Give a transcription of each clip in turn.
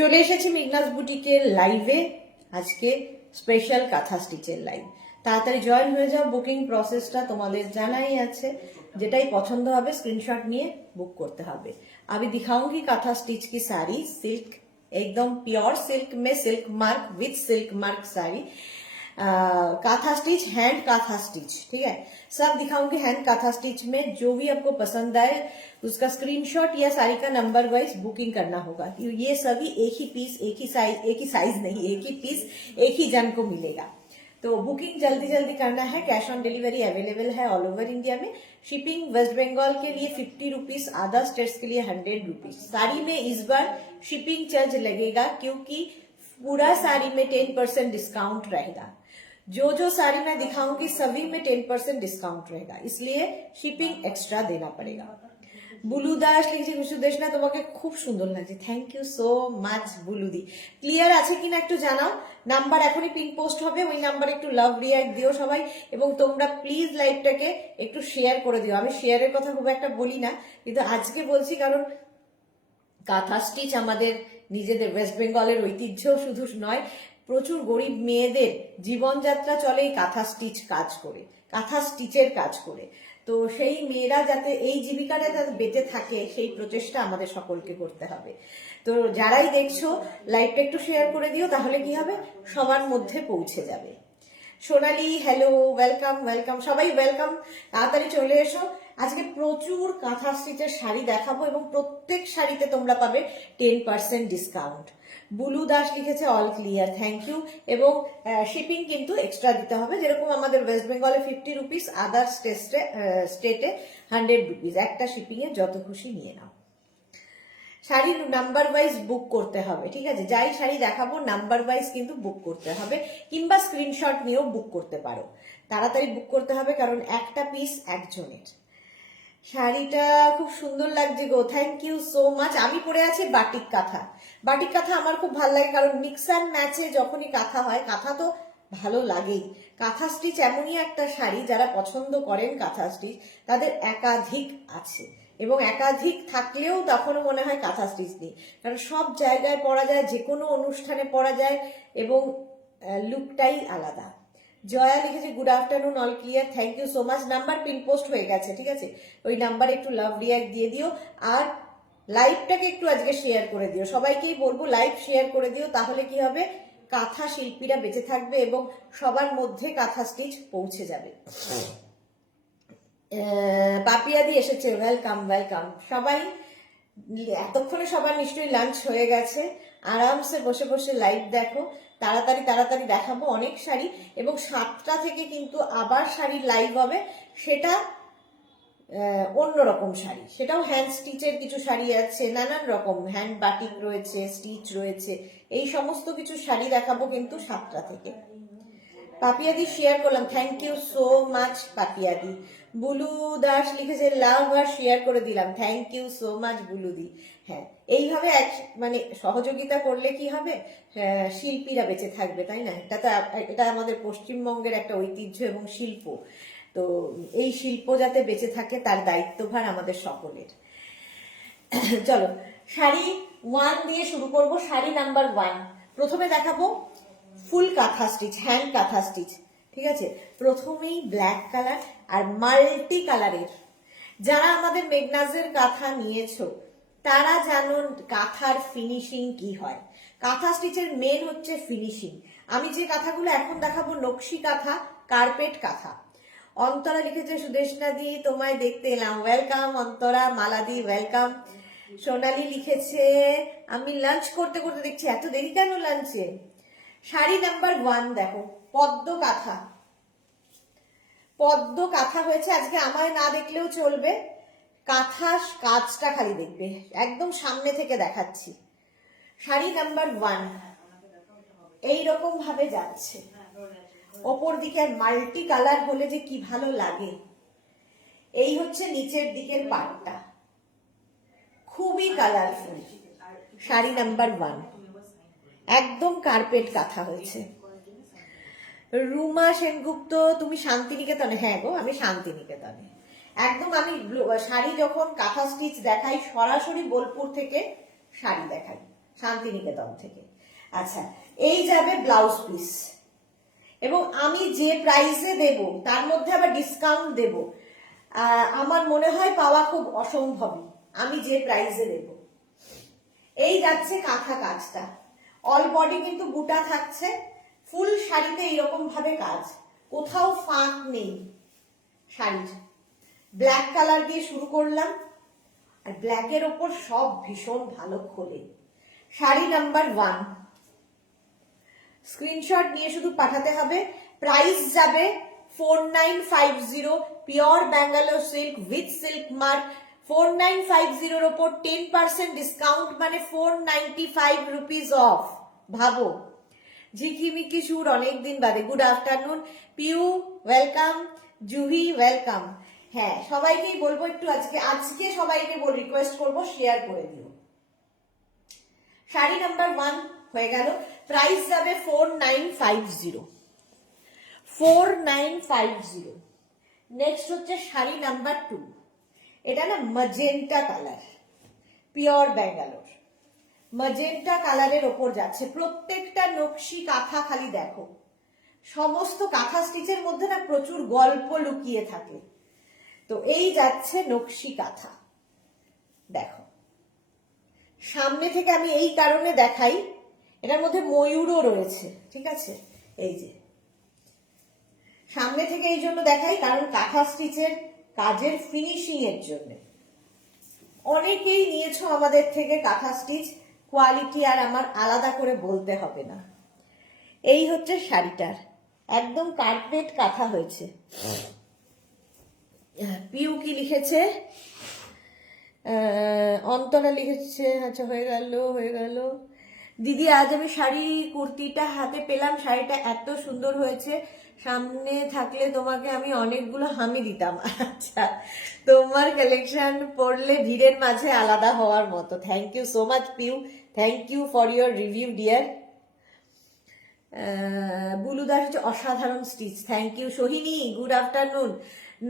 চলে এসেছি মেঘনাস বুটিকের লাইভে। আজকে স্পেশাল কাঁথা স্টিচের লাইভ। তাড়াতাড়ি জয়েন হয়ে যাও। বুকিং প্রসেসটা তোমাদের জানাই আছে, যেটাই পছন্দ হবে স্ক্রিনশট নিয়ে बुक करते হবে। अभी दिखाऊंगी काथा स्टिच की साड़ी, सिल्क एकदम प्योर सिल्क में silk mark with silk mark sari, kantha stitch, hand kantha stitch, ठीक है। सब दिखाऊंगी हैंड काथा स्टिच में। जो भी आपको पसंद आए उसका स्क्रीनशॉट या साड़ी का नंबर वाइज बुकिंग करना होगा। ये सभी एक ही पीस, एक ही साइज नहीं, एक ही पीस एक ही जन को मिलेगा। तो बुकिंग जल्दी जल्दी करना है। कैश ऑन डिलीवरी अवेलेबल है ऑल ओवर इंडिया में। शिपिंग वेस्ट बंगाल के लिए 50 रुपीज, अदर स्टेट्स के लिए 100 रुपीज। साड़ी में इस बार शिपिंग चार्ज लगेगा क्योंकि पूरा साड़ी में 10% डिस्काउंट रहेगा। जो साड़ी मैं दिखाऊंगी सभी में 10% डिस्काउंट रहेगा, इसलिए शिपिंग एक्स्ट्रा देना पड़ेगा। बुलू दास লিখছে কুসুদেশ না, তোমাকে খুব সুন্দর লাগছে। থ্যাংক ইউ সো মাচ বুলুদি। ক্লিয়ার আছে কিনা একটু জানাও। নাম্বার এখনই পিন পোস্ট হবে, ওই নাম্বারে একটু লাভ রিয়াক্ট দিও সবাই। এবং তোমরা প্লিজ লাইভটাকে একটু শেয়ার করে দিও। আমি শেয়ারের কথা খুব একটা বলি না, কিন্তু আজকে বলছি কারণ কাঁথা স্টিচ আমাদের নিজেদের ওয়েস্ট বেঙ্গলের ঐতিহ্য শুধু নয়, প্রচুর গরিব মেয়েদের জীবনযাত্রা চলে এই কাঁথা স্টিচ কাজ করে, কাঁথা স্টিচের কাজ করে। তো সেই মেয়েরা যাতে এই জীবিকাটা যাতে বেঁচে থাকে সেই প্রচেষ্টা আমাদের সকলকে করতে হবে। তো যারাই দেখছো লাইভটা একটু শেয়ার করে দিও, তাহলে কি হবে সবার মধ্যে পৌঁছে যাবে। সোনালি হ্যালো, ওয়েলকাম ওয়েলকাম, সবাই ওয়েলকাম। তাড়াতাড়ি চলে এসো। আজকে প্রচুর কাঁথা স্টিচের শাড়ি দেখাবো এবং প্রত্যেক শাড়িতে তোমরা পাবে 10% ডিসকাউন্ট। বুলু দাস লিখেছে অল ক্লিয়ার, থ্যাংক ইউ। এবং শিপিং কিন্তু এক্সট্রা দিতে হবে, যেরকম আমাদের ওয়েস্ট বেঙ্গলে 50 রুপিস, আদার স্টেটে 100 রুপিস। একটা শিপিং এ যত খুশি নিয়ে নাও। শাড়ির নাম্বার ওয়াইজ বুক করতে হবে, ঠিক আছে। যাই শাড়ি দেখাবো নাম্বার ওয়াইজ কিন্তু বুক করতে হবে, কিংবা স্ক্রিনশট নিয়েও বুক করতে পারো। তাড়াতাড়ি বুক করতে হবে কারণ একটা পিস একজনের। শাড়িটা খুব সুন্দর লাগছে গো, থ্যাংক ইউ সো মাচ। আমি পরে আছি বাটিক কাঁথা। বাটিক কাঁথা আমার খুব ভালো লাগে কারণ মিক্স অ্যান্ড ম্যাচে যখনই কাঁথা হয়, কাঁথা তো ভালো লাগেই। কাঁথা স্টিচ এমনই একটা শাড়ি, যারা পছন্দ করেন কাঁথা স্টিচ তাদের একাধিক আছে, এবং একাধিক থাকলেও তখনও মনে হয় কাঁথা স্টিচ নেই, কারণ সব জায়গায় পরা যায়, যে কোনো অনুষ্ঠানে পরা যায় এবং লুকটাই আলাদা। জয়া লিখেছে good afternoon, all clear, thank you so much. Number pin post হয়ে গেছে, ঠিক আছে। ওই নাম্বারে একটু লাভ রিয়াক্ট দিয়ে দিও, আর লাইভটাকে একটু আজকে শেয়ার করে দিও। সবাইকেই বলবো লাইভ শেয়ার করে দিও, তাহলে কি হবে কাঁথা শিল্পীরা বেঁচে থাকবে এবং সবার মধ্যে কাঁথা স্টিচ পৌঁছে যাবে। পাপিয়াদি এসেছে, ওয়েলকাম ওয়েলকাম। সবাই এতক্ষণে সবার নিশ্চয়ই লাঞ্চ হয়ে গেছে, আরামসে বসে বসে লাইভ দেখো। তাড়াতাড়ি তাড়াতাড়ি দেখাবো অনেক শাড়ি, এবং 7টা থেকে কিন্তু আবার শাড়ির লাইভ হবে, সেটা অন্যরকম শাড়ি, সেটাও হ্যান্ড স্টিচের কিছু শাড়ি আছে, নানান রকম হ্যান্ড বাটিক রয়েছে, স্টিচ রয়েছে, এই সমস্ত কিছু শাড়ি দেখাবো কিন্তু 7টা থেকে। পাপিয়াদি শেয়ার করলাম, থ্যাংক ইউ সো মাচ পাপিয়াদি। বুলু দাস লিখেছে লাভ আর শেয়ার করে দিলাম, থ্যাংক ইউ সো মাচ বুলুদি। হ্যাঁ, এইভাবে মানে সহযোগিতা করলে কি হবে, শিল্পীরা বেঁচে থাকবে, তাই না। এটা আমাদের পশ্চিমবঙ্গের একটা ঐতিহ্য এবং শিল্প। তো এই শিল্প যাতে বেঁচে থাকে তার দায়িত্বভার আমাদের সকলের। চলো শাড়ি 1 দিয়ে শুরু করব। শাড়ি নাম্বার 1 প্রথমে দেখাবো ফুল কাঁথা স্টিচ, হ্যান্ড কাঁথা স্টিচ, ঠিক আছে। প্রথমেই ব্ল্যাক কালার আর মাল্টি কালারের। যারা আমাদের মেঘনাজের কাঁথা নিয়েছো তারা জানো কাঁথার ফিনিশিং কি হয়। কাঁথা স্টিচের মেন হচ্ছে ফিনিশিং। আমি যে কাঁথাগুলো এখন দেখাবো নকশি কাঁথা, কার্পেট কাঁথা। অন্তরা লিখেছে সুদেশনা দি তোমায় দেখতে এলাম, ওয়েলকাম অন্তরা। মালাদি ওয়েলকাম। সোনালি লিখেছে আমি লাঞ্চ করতে করতে দেখছি, এত দেরি কেন লাঞ্চে। শাড়ি নাম্বার 1 দেখো, পদ্ম কাঁথা। পদ্ম কাঁথা হয়েছে, আজকে আমায় না দেখলেও চলবে, কাঁথা কাজটা খালি দেখবে, একদম সামনে থেকে দেখাচ্ছি। শাড়ি নাম্বার 1 এইরকম ভাবে যাচ্ছে, ওপর দিকে মাল্টি কালার হলে যে কি ভালো লাগে। এই হচ্ছে নিচের দিকের পাটটা, খুবই কালারফুল। শাড়ি নাম্বার 1 একদম কার্পেট কাঁথা হয়েছে। রুমা সেনগুপ্ত তুমি শান্তিনিকেতনে? হ্যাঁ গো, আমি শান্তিনিকেতনে। একদম আমি শাড়ি যখন কাঁথা স্টিচ দেখাই সরাসরি বোলপুর থেকে শাড়ি দেখাই, শান্তিনিকেতন থেকে। আচ্ছা, এই যাবে ব্লাউজ পিস, এবং আমি যে প্রাইসে দেব তার মধ্যে আবার ডিসকাউন্ট দেব, আমার মনে হয় পাওয়া খুব অসম্ভবই আমি যে প্রাইসে দেব। এই যাচ্ছে কাঁথা কাজটা, অল বডি কিন্তু বুটা থাকছে, ফুল শাড়িতে এইরকম ভাবে কাজ, কোথাও ফাঁক নেই শাড়ির। ব্ল্যাক কালার দিয়ে শুরু করলাম, আর ব্ল্যাকের ওপর সব ভীষণ ভালো খোলে। শাড়ি নাম্বার 1, স্ক্রিনশট নিয়ে শুধু পাঠাতে হবে। প্রাইস যাবে 4950, pure Bangalore silk with silk mark. 4950 এর ওপর 10% ডিসকাউন্ট, মানে 495 রুপিস অফ। ভাবো, ঝিকিমিকি সুর অনেকদিন বাদে। Good afternoon Piu, welcome. Juhi, welcome. হ্যাঁ, সবাইকেই বলবো একটু আজকে সবাইকে রিকোয়েস্ট করবো শেয়ার করে দিও। শাড়ি নাম্বার 1 হয়ে গেল, প্রাইস যাবে 4950। 4950। নেক্সট হচ্ছে শাড়ি নাম্বার 2, এটা না magenta colour, pure Bangalore magenta কালারের ওপর যাচ্ছে। প্রত্যেকটা নকশি কাঁথা খালি দেখো, সমস্ত কাঁথা স্টিচের মধ্যে না প্রচুর গল্প লুকিয়ে থাকে। তো এই যাচ্ছে নকশি কাঁথা, দেখো সামনে থেকে আমি এই কারণে দেখাই, এটার মধ্যে ময়ূরও রয়েছে, ঠিক আছে? এই যে সামনে থেকে এই জন্য দেখাই, কারণ কাঁথা স্টিচের কাজের ফিনিশিং এর জন্য। অনেকেই নিয়েছো আমাদের থেকে কাঁথা স্টিচ, কোয়ালিটি আর আমার আলাদা করে বলতে হবে না। এই হচ্ছে শাড়িটার, একদম কার্পেট কাঁথা হয়েছে। পিউ কি লিখেছে? অন্তরা লিখেছে, আচ্ছা হয়ে গেল। দিদি, আজ আমি শাড়ি কুর্তিটা হাতে পেলাম, শাড়িটা এত সুন্দর হয়েছে, সামনে থাকলে তোমাকে আমি অনেকগুলো হামি দিতাম। আচ্ছা, তোমার কালেকশন পড়লে ভিড়ের মাঝে আলাদা হওয়ার মতো। Thank you so much Piu, thank you for your review dear. Bulu Das হচ্ছে অসাধারণ stitch, thank you. Sohini, good afternoon.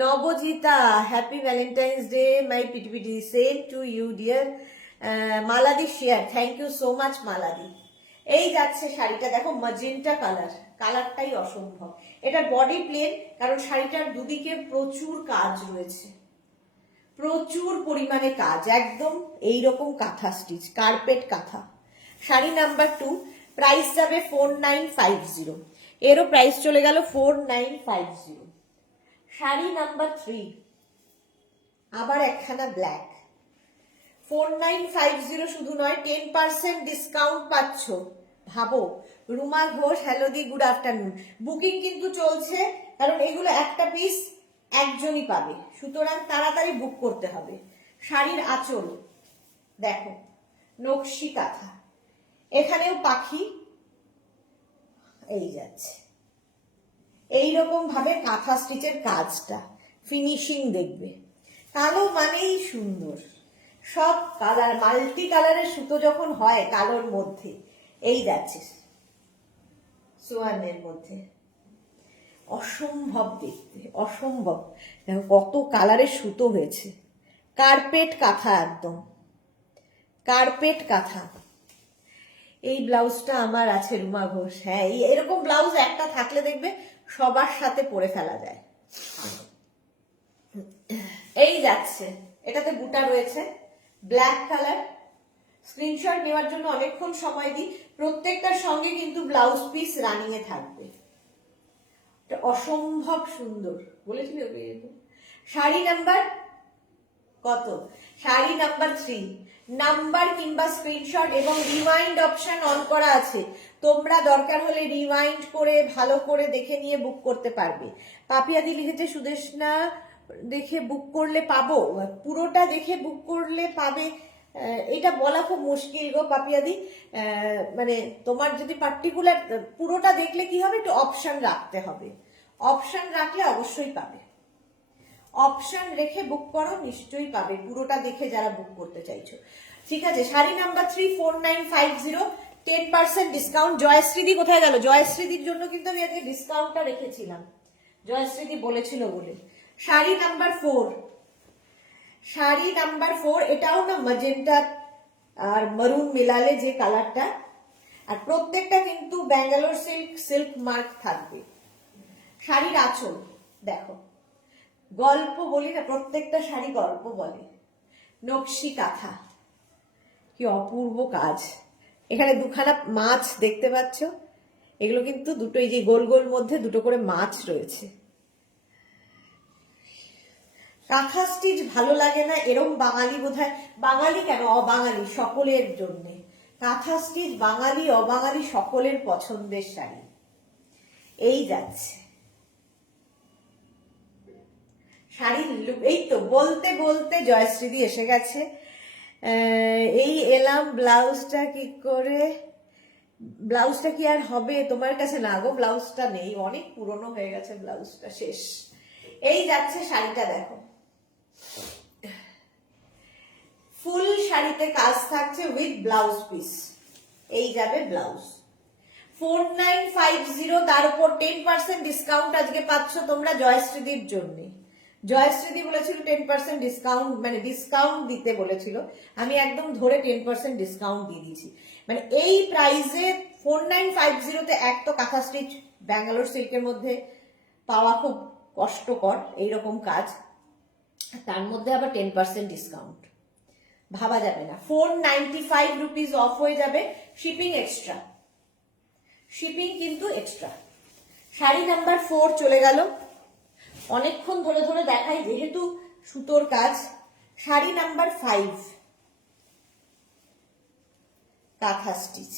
Nabajita, happy Valentine's day my পিটিপিটি, সেম টু ইউ ডিয়ার। মালাদি share, thank you so much মালাদি। এই যাচ্ছে শাড়িটা, দেখো ম্যাজেন্টা কালার, কালারটাই অসম্ভব। এটার বডি প্লেন, কারণ শাড়িটার দুদিকে প্রচুর কাজ রয়েছে, প্রচুর পরিমাণে কাজ, একদম এইরকম কাঁথা স্টিচ, কার্পেট কাঁথা। শাড়ি নাম্বার 2, প্রাইস যাবে 4950, এরও প্রাইস চলে গেল 4950। শাড়ি নাম্বার 3, আবার একখানা ব্ল্যাক। 4950 শুধু নয়, 10% ডিসকাউন্ট পাচ্ছ। ভাবো, রুমা ঘোষ, হ্যালো দি, গুড আফটারনুন। বুকিং কিন্তু চলছে, কারণ এগুলো একটা পিস একজনই পাবে, সুতরাং তাড়াতাড়ি বুক করতে হবে। শাড়ির আঁচল দেখো, নকশি কাঁথা, এখানেও পাখি এই যাচ্ছে। এইরকম ভাবে কাঁথা স্টিচের কাজটা, ফিনিশিং দেখবে। কালো মানেই সুন্দর, সব কালার, মাল্টি কালারের সুতো যখন হয় কালোর মধ্যে, এই যাচ্ছে সোয়ানের মধ্যে, অসম্ভব দেখতে, অসম্ভব। দেখো কত কালারের সুতো হয়েছে, কার্পেট কাঁথা, একদম কার্পেট কাঁথা। এই ব্লাউজটা আমার আছে রুমা ঘোষ। হ্যাঁ, এরকম ব্লাউজ একটা থাকলে দেখবে সবার সাথে পরে ফেলা যায়। এই যাচ্ছে, এটাতে বুটা রয়েছে, ব্ল্যাক কালার। স্ক্রিনশট নেওয়ার জন্য অনেকক্ষণ সময় দিই, প্রত্যেকটার সঙ্গে কিন্তু ব্লাউজ পিস রানিং এ থাকবে। অসম্ভব সুন্দর বলেছিল। শাড়ি নাম্বার কত? শাড়ি নাম্বার 3, নাম্বার কিংবা স্ক্রিনশট এবং রিওয়াইন্ড অপশন অন করা আছে, তোমরা দরকার হলে রিওয়াইন্ড করে ভালো করে দেখে নিয়ে বুক করতে পারবে। পাপিয়াদি লিখেছে, সুদেশনা দেখে বুক করলে পাবো, পুরোটা দেখে বুক করলে পাবে, এটা বলা খুব মুশকিল গো পাপিয়াদি। মানে তোমার যদি পার্টিকুলার পুরোটা দেখলে কি হবে, একটু অপশন রাখতে হবে, অপশন রাখলে অবশ্যই পাবে। অপশন রেখে বুক করো, নিশ্চয়ই পাবে, পুরোটা দেখে যারা বুক করতে চাইছো। ঠিক আছে, শাড়ি নাম্বার 3, 4950, 10% ডিসকাউন্ট। জয়শ্রীদি কোথায় গেল? জয়শ্রীদির জন্য কিন্তু আমি আজকে ডিসকাউন্টটা রেখেছিলাম, জয়শ্রীদি বলেছিল বলে। শাড়ি নাম্বার 4, শাড়ি নাম্বার 4, এটাও না ম্যাজেন্টা আর মারুন মিলালে যে কালারটা, আর প্রত্যেকটা কিন্তু ব্যাঙ্গালোর সিল্ক মার্ক থাকবে। শাড়ির আঁচল দেখো, গল্প বলি না, প্রত্যেকটা শাড়ি গল্প বলে। নকশি কাঁথা, কি অপূর্ব কাজ। এখানে দুখানা মাছ দেখতে পাচ্ছ, এগুলো কিন্তু দুটো, এই যে গোল গোল মধ্যে দুটো করে মাছ রয়েছে। কাঁথা স্টিচ ভালো লাগে না এরকম বাঙালি বোধহয়, বাঙালি কেন অবাঙালি সকলের জন্য কাঁথা স্টিচ বাঙালি অবাঙালি সকলের পছন্দের শাড়ি। এই যাচ্ছে শাড়ির লুক। এই তো বলতে বলতে জয়শ্রীদি এসে গেছে। এই এলাম, ব্লাউজটা কি করে, ব্লাউজটা কি আর হবে তোমার কাছে? না গো, ব্লাউজটা নেই, অনেক পুরনো হয়ে গেছে, ব্লাউজটা শেষ। এই যাচ্ছে শাড়িটা দেখো, ফুল শাড়িতে কাজ থাকছে উইথ ব্লাউজ পিস। এই যাবে ব্লাউজ 4950, তার উপর 10% ডিসকাউন্ট আজকে পাচ্ছ তোমরা জয়শ্রীদির জন্য। জয়শ্রীদি বলেছিল 10% ডিসকাউন্ট, মানে ডিসকাউন্ট দিতে বলেছিল, আমি একদম ধরে 10% ডিসকাউন্ট দিয়ে দিয়েছি। মানে এই প্রাইসে 4950-তে এক তো কাঁথা স্টিচ ব্যাঙ্গালোর সিল্কের মধ্যে পাওয়া খুব কষ্টকর এইরকম কাজ, তার মধ্যে আবার 10% ডিসকাউন্ট, ভাবা যাবে না। 495 রুপিস অফ হয়ে যাবে, শিপিং এক্সট্রা, শিপিং কিন্তু এক্সট্রা। শাড়ি নাম্বার 4 চলে গেল, অনেকক্ষণ ধরে ধরে দেখাই যেহেতু সুতোর কাজ। শাড়ি নাম্বার 5 কাঁথা স্টিচ,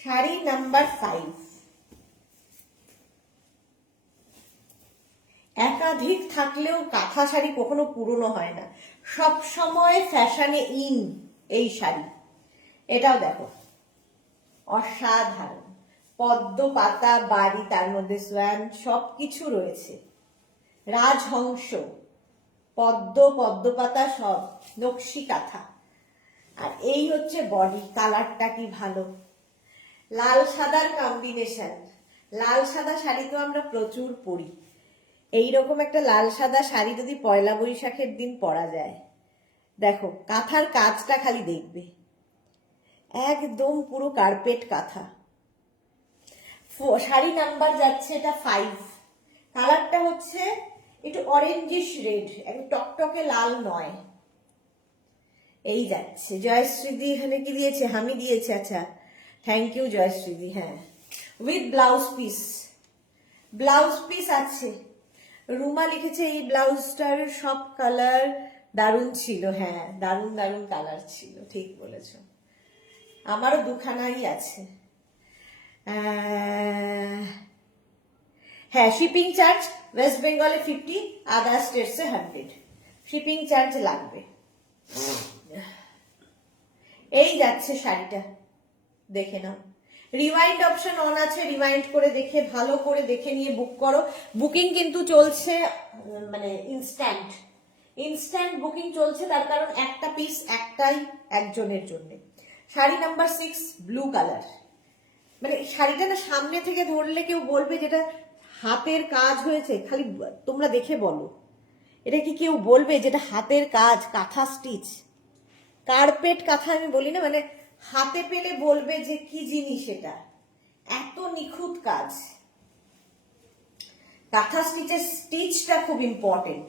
শাড়ি নাম্বার 5। একাধিক থাকলেও কাঁথা শাড়ি কখনো পুরনো হয় না, সব সময় ফ্যাশনে ইন এই শাড়ি। এটাও দেখো অসাধারণ, পদ্ম পাতা বাড়ি, তার মধ্যে সোয়ান সবকিছু রয়েছে, রাজহংস, পদ্ম পাতা সব, নকশি কাঁথা। আর এই হচ্ছে বডি, কালারটা কি ভালো, লাল সাদার কম্বিনেশন। লাল সাদা শাড়ি তো আমরা প্রচুর পরি, এইরকম একটা লাল সাদা শাড়ি যদি পয়লা বৈশাখের দিন পরা যায়, দেখো কাঁথার কাজটা খালি দেখবে, একদম পুরো কার্পেট কাঁথা। শাড়ি নাম্বার যাচ্ছে এটা 5, কালারটা হচ্ছে একটু অরেঞ্জিশ রেড, একটু টকটকে লাল নয়। এই যাচ্ছে জয়শ্রীদি, এখানে কি দিয়েছে, আমি দিয়েছে, আচ্ছা থ্যাংক ইউ জয়শ্রীদি। হ্যাঁ, with blouse piece, blouse piece আছে। রুমা লিখেছে এই ব্লাউজটার সব কালার দারুণ ছিল। হ্যাঁ, দারুণ দারুণ কালার ছিল, ঠিক বলেছ, আমারও দুখানাই আছে। হ্যাঁ, শিপিং চার্জ ওয়েস্ট বেঙ্গলে 50, আদার স্টেটসে 100, শিপিং চার্জ লাগবে। এই যাচ্ছে শাড়িটা, দেখে নাও, রিমাইন্ড অপশন অন আছে, রিমাইন্ড করে দেখে ভালো করে দেখে নিয়ে বুক করো। বুকিং কিন্তু চলছে, মানে ইনস্ট্যান্ট বুকিং চলছে, তার কারণ একটা পিস একটাই একজনের জন্য। শাড়ি নাম্বার 6 ব্লু কালার, মানে শাড়িটা না সামনে থেকে ধরলে কেউ বলবে যেটা হাতের কাজ হয়েছে, খালি তোমরা দেখে বলো এটা কি কেউ বলবে যেটা হাতের কাজ, কাঁথা স্টিচ, কার্পেট কাঁথা আমি বলি না, মানে হাতে পেলে বলবে যে কি জিনিস এটা, এত নিখুঁত কাজ। কাঁথা স্টিচের স্টিচটা খুব ইম্পর্টেন্ট।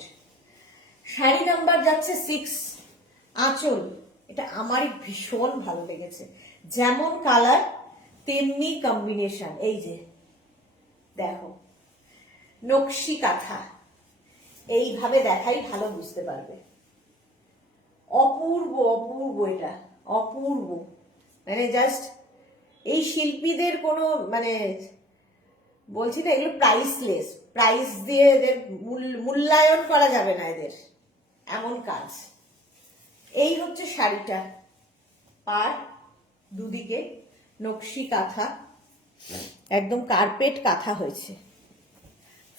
শাড়ি নাম্বার যাচ্ছে 6, আঁচল, এটা আমারই ভীষণ ভালো লেগেছে, যেমন কালার তেমনি কম্বিনেশন। এই যে দেখো নকশি কাঁথা, এইভাবে দেখাই ভালো বুঝতে পারবে, অপূর্ব অপূর্ব, এটা অপূর্ব, মানে জাস্ট এই শিল্পীদের কোনো, মানে বলছি না এগুলো প্রাইসলেস, প্রাইস দিয়ে এদের মূল্যায়ন করা যাবে না এদের, এমন কাজ। এই হচ্ছে শাড়িটা, পার দুদিকে নকশি কাঁথা, একদম কার্পেট কাঁথা হয়েছে।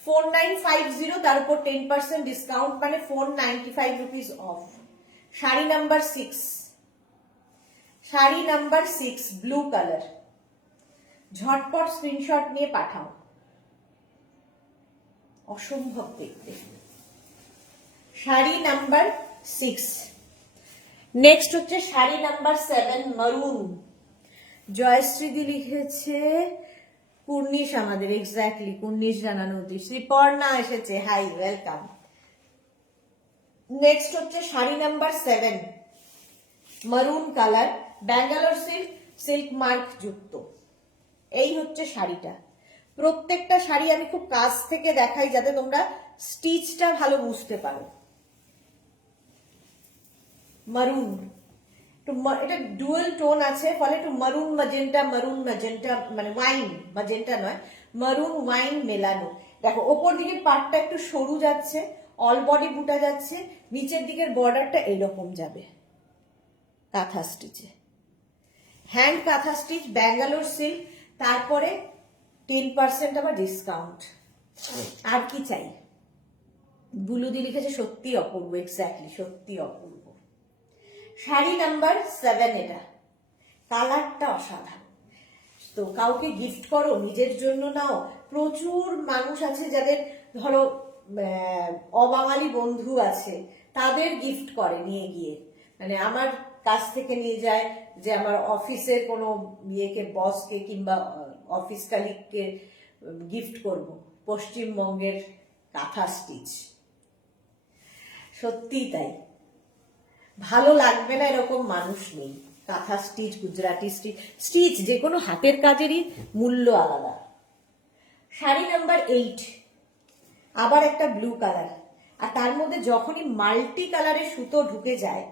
4950, তার উপর 10% ডিসকাউন্ট, মানে 495 rupees of. Sari number 6, sari number 6 blue colour, ঝটপট স্ক্রিনশট নিয়ে পাঠাও, অসম্ভব দেখতে। শাড়ি নাম্বার 6, নেক্সট হচ্ছে শাড়ি নাম্বার 7 মারুন। জয়শ্রীদি লিখেছে কুর্নিশ, আমাদের এক্স্যাক্টলি কুর্নিশ জানানো উচিত। শ্রীপর্ণা এসেছে, হাই ওয়েলকাম। নেক্সট হচ্ছে শাড়ি নাম্বার 7 মারুন colour, Bangalore silk, silk mark যুক্ত। এই হচ্ছে শাড়িটা। প্রত্যেকটা শাড়ি আমি খুব কাছ থেকে দেখাই যাতে তোমরা স্টিচটা ভালো বুঝতে পারো। মারুন, এটা ডুয়েল টোন আছে, ফলে একটু মারুন ম্যাজেন্টা, মারুন ম্যাজেন্টা মানে ওয়াইন, ম্যাজেন্টা নয়, মারুন ওয়াইন মেলানো। দেখো ওপর দিকের পার্টটা একটু সরু যাচ্ছে, অল বডি বুটা যাচ্ছে, নিচের দিকের বর্ডারটা এরকম যাবে কাঁথা স্টিচে, hand kantha stitch, Bangalore silk, তারপরে 10% আবার ডিসকাউন্ট। আর কি চাই? বুলুদি লিখেছে সত্যি অপূর্ব, এক্স্যাক্টলি সত্যি অপূর্ব। শাড়ি নাম্বার 7 এটা, কালারটা অসাধারণ। তো কাউকে গিফট করো, নিজের জন্য নাও। প্রচুর মানুষ আছে যাদের ধরো অবাঙালি বন্ধু আছে, তাদের গিফট করে নিয়ে গিয়ে, মানে আমার কাছ থেকে নিয়ে যায় যে আমার অফিসের কোনো ইয়েকে, বসকে কিংবা অফিস কালিগকে গিফট করব পশ্চিমবঙ্গের কাঁথা স্টিচ। সত্যিই তাই, ভালো লাগবে না এরকম মানুষ নেই। কাঁথা স্টিচ, গুজরাটি স্টিচ, স্টিচ যে কোনো হাতের কাজেরই মূল্য আলাদা। শাড়ি নাম্বার 8 আবার একটা ব্লু কালার, আর তার মধ্যে যখনই মাল্টি কালারের সুতো ঢুকে যায়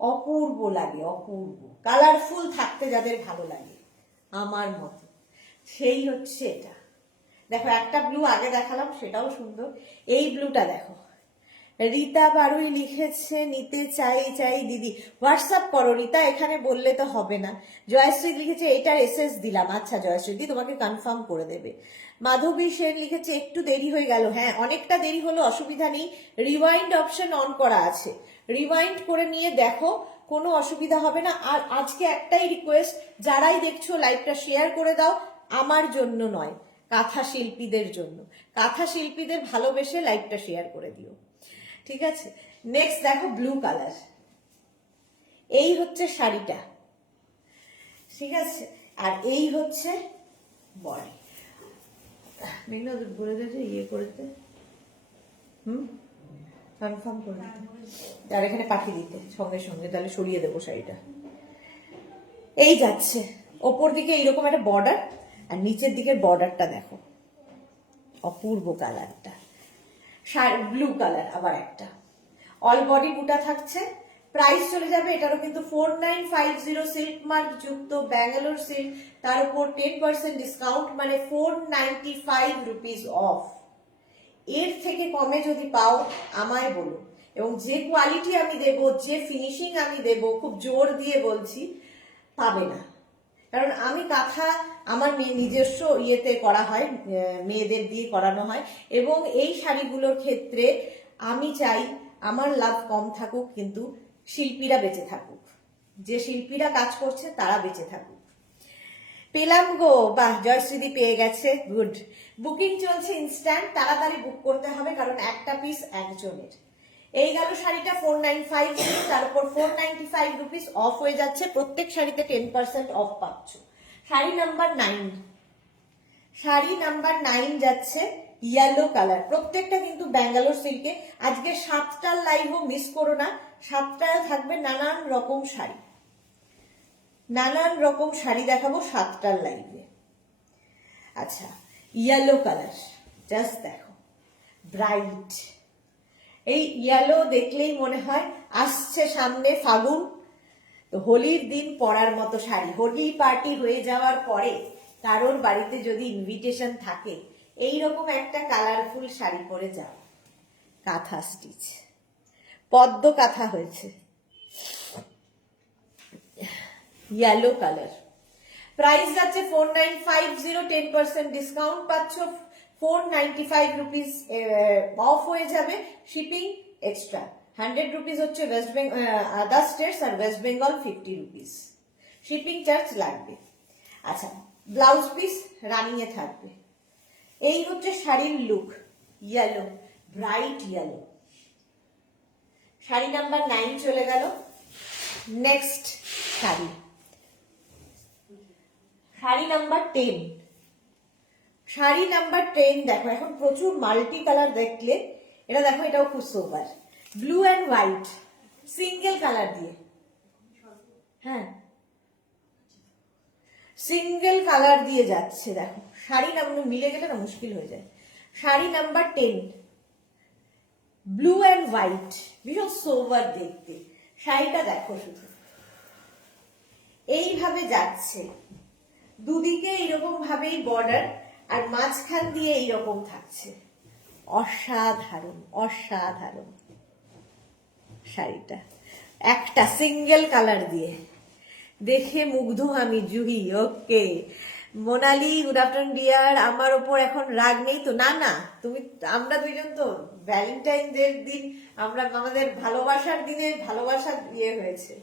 অপূর্ব লাগে, অপূর্ব। কালারফুল থাকতে যাদের ভালো লাগে আমার মতো, সেই হচ্ছে এটা। দেখো একটা ব্লু আগে দেখালাম, সেটাও সুন্দর। এই ব্লুটা দেখো, রীতা বারুই লিখেছে নিতে চাই দিদি। হোয়াটসঅ্যাপ করো রীতা, এখানে বললে তো হবে না। জয়শ্রী লিখেছে এটার এসএস দিলাম। আচ্ছা জয়শ্রী তোমাকে কনফার্ম করে দেবে। মাধবী সেন লিখেছে একটু দেরি হয়ে গেল। হ্যাঁ অনেকটা দেরি হলো, অসুবিধা নেই, রিওয়াইন্ড অপশন অন করা আছে, রিওয়াইন্ড করে নিয়ে দেখো, কোনো অসুবিধা হবে না। আর আজকে একটাই রিকোয়েস্ট, যারাই দেখছো লাইভটা শেয়ার করে দাও, আমার জন্য নয়, কাঁথা শিল্পীদের জন্য। কাঁথা শিল্পীদের ভালোবেসে লাইভটা শেয়ার করে দিও, ঠিক আছে? নেক্সট দেখো ব্লু কালার, এই হচ্ছে শাড়িটা, ঠিক আছে? আর এই হচ্ছে বডি। মেঘনা বলে দিয়েছে ইয়ে করতে, কনফার্ম করে দিতে, আর এখানে পাঠিয়ে দিতে সঙ্গে সঙ্গে, তাহলে সরিয়ে দেবো শাড়িটা। এই যাচ্ছে ওপর দিকে এইরকম একটা বর্ডার, আর নিচের দিকের বর্ডারটা দেখো, অপূর্ব কালারটা। ব্লু কালার আবার একটা, অল বডি বুটা থাকছে। প্রাইস চলে যাবে এটারও কিন্তু 4950, সিল্ক মার্ক যুক্ত, ব্যাঙ্গালোর সিল্ক, তার উপর 10% ডিসকাউন্ট, মানে 495 রুপিস অফ। এর থেকে কমে যদি পাও আমায় বলো, এবং যে কোয়ালিটি আমি দেব, যে ফিনিশিং আমি দেব, খুব জোর দিয়ে বলছি, পাবে না। কারণ আমি কাঁথা আমার নিজস্ব ইয়েতে করা হয়, মেয়েদের দিয়ে করানো হয়, এবং এই শাড়িগুলোর ক্ষেত্রে আমি চাই আমার লাভ কম থাকুক, কিন্তু শিল্পীরা বেঁচে থাকুক, যে শিল্পীরা কাজ করছে তারা বেঁচে থাকুক। পেলাম গো, বাহ জয়শ্রীদি পেয়ে গেছে, গুড। বুকিং চলছে ইনস্ট্যান্ট, তাড়াতাড়ি বুক করতে হবে, কারণ একটা পিস একজনের। এই গেল শাড়িটা 495, তার উপর 495 রুপিস অফ হয়ে যাচ্ছে, প্রত্যেক শাড়িতে 10% অফ পাচ্ছ। শাড়ি নাম্বার 9, শাড়ি নাম্বার 9 যাচ্ছে ইয়েলো কালার, প্রত্যেকটা কিন্তু ব্যাঙ্গালোর সিল্কে। আজকে 7টার লাইভও মিস করো না, 7টায় থাকবে নানান রকম শাড়ি, নানান রকম শাড়ি দেখাবো 7টার লাইভে। আচ্ছা ইয়েলো কালার, জাস্ট দেখো, ব্রাইট। এই ইয়েলো দেখলেই মনে হয় আসছে সামনে ফাগুন, তো হোলির দিন পরার মতো শাড়ি। হোলি পার্টি হয়ে যাওয়ার পরে কারোর বাড়িতে যদি ইনভিটেশন থাকে, এইরকম একটা কালারফুল শাড়ি পরে যাও, কাঁথা স্টিচ, পদ্ম কাঁথা হয়েছে, ইয়েলো কালার। প্রাইস যাচ্ছে 4950, 10% ডিসকাউন্ট পাচ্ছ, 495 রুপিস অফ হয়ে যাবে, শিপিং এক্সট্রা। 100 রুপিস হচ্ছে ওয়েস্ট বেঙ্গল, আদার স্টেটস, আর West Bengal 50 rupees shipping charge লাগবে। আচ্ছা ব্লাউজ পিস রানিং এ থাকবে। এই হচ্ছে শাড়ির look, yellow, bright yellow. Sari number 9 চলে গেল। Next sari, sari number 10। Sari number 10 দেখো, এখন প্রচুর মাল্টি কালার দেখলে, এটা দেখো এটাও খুব sober, blue and white single colour দিয়ে, হ্যাঁ সিঙ্গেল কালার দিয়ে যাচ্ছে। দেখো শাড়ি নাম্বার মিলে গেলে না মুশকিল হয়ে যায়। Sari number 10 blue and white, ভীষণ সোবার দেখতে। শাড়িটা দেখো শুধু এইভাবে যাচ্ছে, দুদিকে এইরকম ভাবেই বর্ডার, আর মাঝখান দিয়ে এইরকম থাকছে। অসাধারণ অসাধারণ শাড়িটা, একটা সিঙ্গেল কালার দিয়ে দেখে মুগ্ধ আমি। জুহি ওকে, মোনালি গুড আফটারনুন ডিয়ার। আমার ওপর এখন রাগ নেই তো? না না, তুমি আমরা দুইজন তো ভ্যালেন্টাইন ডে দিন আমরা আমাদের ভালোবাসার দিনে ভালোবাসার বিয়ে হয়েছে,